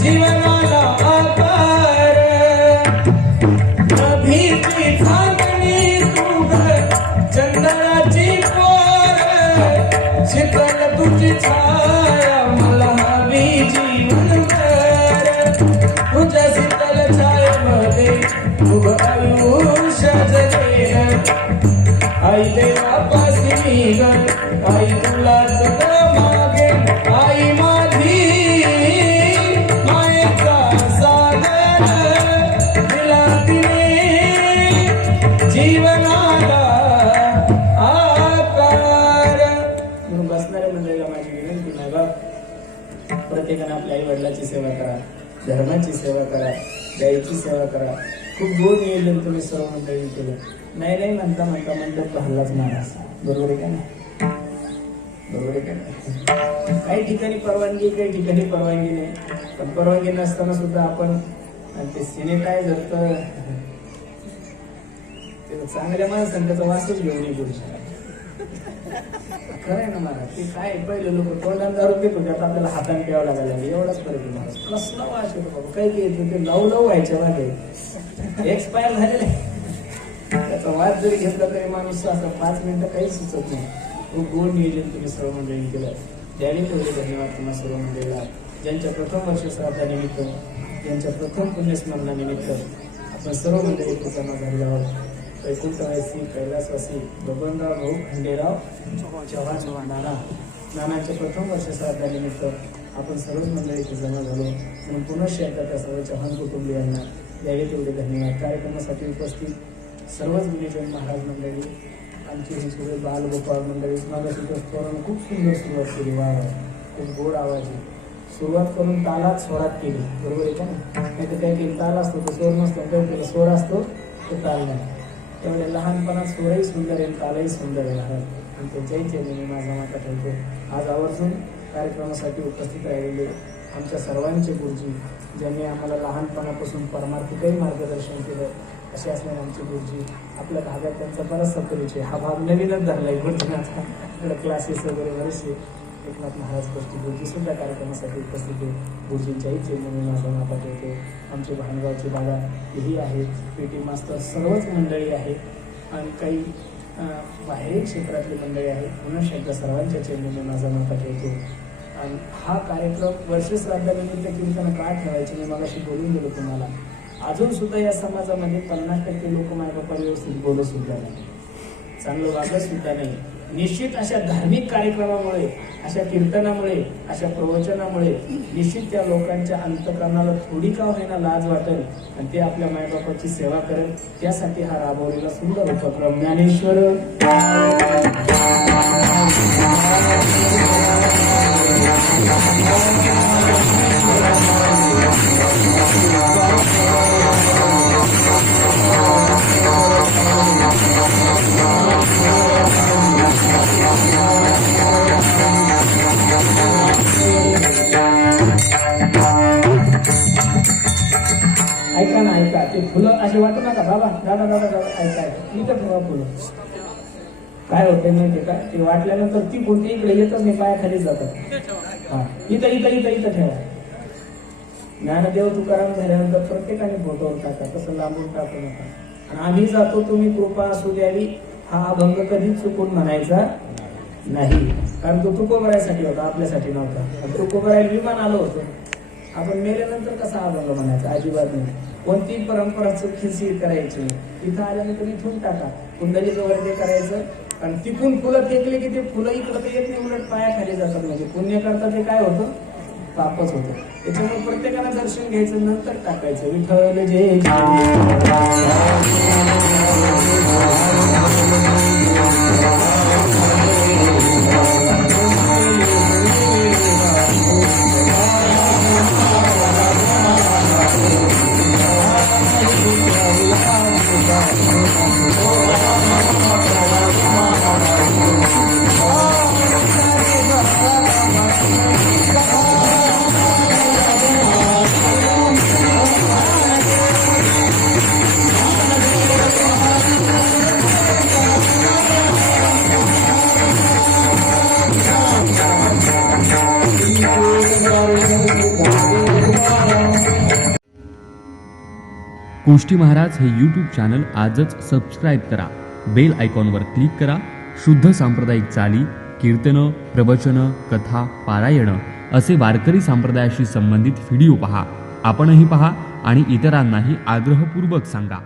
जीवनाला आकार. भीती चांदणी तू घर, चंदनाची पोर. शीतल तुझी छाया मला हवी जीवनभर. तुझ्या शीतल छायेमध्ये उभं आयुष्य जगेन. आई देवापासी मी ग, आई तुलाच मागेन. आई माझी मायेचा सागर, दिला तिने जीवनाला आकार. म्हणून बसणाऱ्या मंडळीला माझी विनंती, नाही बाप, प्रत्येकाने आपल्या आई वडिलाची सेवा करा, धर्माची सेवा करा, गायीची सेवा करा. खूप गोड नियोजन तुम्ही सर्व मंडळी केलं. नाही म्हणता मंडप हल्लाच महाराज. बरोबर आहे का नाही? बरोबर आहे का नाही? काही ठिकाणी परवानगी, काही ठिकाणी परवानगी नाही. पण परवानगी नसताना सुद्धा आपण ते सॅनिटायझर तर चांगल्या माणसाने त्याचा वासच घेऊन येऊ शकतो. खरंय ना महाराज. ते काय पहिले लोक तोंडाने दारू देत होते, आता आपल्याला हाताने प्यावं लागायला लागले. एवढाच फरक आहे महाराज. कसला वास येतो बाबा. काही येतो ते लव व्हायच्या मागे एक्सपायर झालेले. त्याचा वास जरी घेतला तरी माणूस असं 5 मिनिटं काही सुचत नाही. खूप गोड नियोजन तुम्ही सर्व मंडळी केलं. त्याने पहिले धन्यवाद तुम्हा सर्व मंडळीला. ज्यांच्या प्रथम वर्ष श्राद्धानिमित्त, ज्यांच्या प्रथम पुण्यस्मरणानिमित्त आपण सर्व मंडळी जमा झालेलो आहोत. वैकुंठवासी, कैलासवासी बबनराव भाऊ खंडेराव चव्हाण नानाच्या प्रथम वर्ष श्राद्धानिमित्त आपण सर्वच मंडळी इथे जमा झालो. म्हणून पुनश्च एकदा त्या सर्व चव्हाण कुटुंबियांना यावे तेवढे धन्यवाद. कार्यक्रमासाठी उपस्थित सर्वच गुणीजन महाराज मंडळी, आमची ही सगळे बालगोपाळ मंडळी. माझ्या सुद्धा खूप सुंदर सुरुवात केली. वा, खूप गोड आवाज आहे. सुरुवात करून तालात स्वरात केली. बरोबर आहे का? नाही तर काही ताल असतो तो स्वर नसतो, काही स्वर असतो तो ताल नाही. त्यामुळे लहानपणात स्वरही सुंदर आहे, तालही सुंदर आहे महाराज. आणि त्यांच्याही चेहऱ्याने माझा माता ठेवतो. आज आवर्जून कार्यक्रमासाठी उपस्थित राहिलेले आमच्या सर्वांचे गुरुजी, ज्यांनी आम्हाला लहानपणापासून परमार्थिकही मार्गदर्शन केलं, असे असणारे आमचे गुरुजी. आपल्या भागात त्यांचा बराचसा परिचय, हा भाग नवीनच धरला आहे गुरुजींचा. आपल्याला क्लासेस वगैरे बरेचसे. एकनाथ महाराज गोष्टी गुरुजी सुद्धा कार्यक्रमासाठी उपस्थित आहे. गुरुजींच्या इथे म्हणून माझा नाव पाठवतो. आमचे भानगावचे दादा हेही आहेत, पीटी मास्टर सर्वच मंडळी आहेत आणि काही बाहेरील क्षेत्रातली मंडळी आहेत. पुन्हा एकदा सर्वांच्या चेंडूने माझा नाव पाठवतो. आणि हा कार्यक्रम वर्षश्राद्धानिमित्त कीर्तन का ठेवायचे मी मगाशी बोलून गेलो तुम्हाला. अजून सुद्धा या समाजामध्ये 50% लोक मायबापा व्यवस्थित बोलत सुद्धा नाही, चांगलं वागत सुद्धा नाही. निश्चित अशा धार्मिक कार्यक्रमामुळे, अशा कीर्तनामुळे, अशा प्रवचनामुळे निश्चित त्या लोकांच्या अंतःकरणाला थोडी का होईना लाज वाटेल आणि ते आपल्या मायबापाची सेवा करेल. त्यासाठी हा राबवलेला सुंदर उपक्रम ज्ञानेश्वर ऐका ना, ऐका. ते फुलं असे वाटू नका बाबा. दादा दादा दादा ऐका, इथं ठेवा फुलं. काय होते माहितीये का, ते वाटल्यानंतर ती कोणती इकडे येतच नाही, पायाखाली जातात. हा, इथं इथं इथं इथं ठेवा. ज्ञानदेव तुकाराम झाल्यानंतर प्रत्येकाने फोटोवर टाका, तसं लांबून टाकू नका. आणि आम्ही जातो तुम्ही कृपा असू द्यावी हा अभंग कधीच चुकून म्हणायचा नाही. कारण तो तुकोबरायसाठी होता, आपल्यासाठी नव्हता. तुकोबरायला विमान आलं होतं. आपण मेल्यानंतर कसा अभंग म्हणायचा? अजिबात नाही. कोणतीही परंपरा चुकीची करायची नाही. इथं आल्यानंतर इथून टाका, कुंडलीचं वर्धे करायचं. आणि तिकून फुलं फेकले की ते फुलं इकडं तर येत नाही, उलट पायाखाली जातात. म्हणजे पुण्य करता ते काय होतं? पापच होतं. त्याच्यामुळे प्रत्येकाला दर्शन घ्यायचं, नंतर टाकायचं. विठ्ठल जय गोष्टी महाराज हे यूट्यूब चॅनल आजच सबस्क्राईब करा. बेल आयकॉनवर क्लिक करा. शुद्ध सांप्रदायिक चाली, कीर्तनं, प्रवचनं, कथा, पारायणं असे वारकरी संप्रदायाशी संबंधित व्हिडिओ पहा. आपणही पहा आणि इतरांनाही आग्रहपूर्वक सांगा.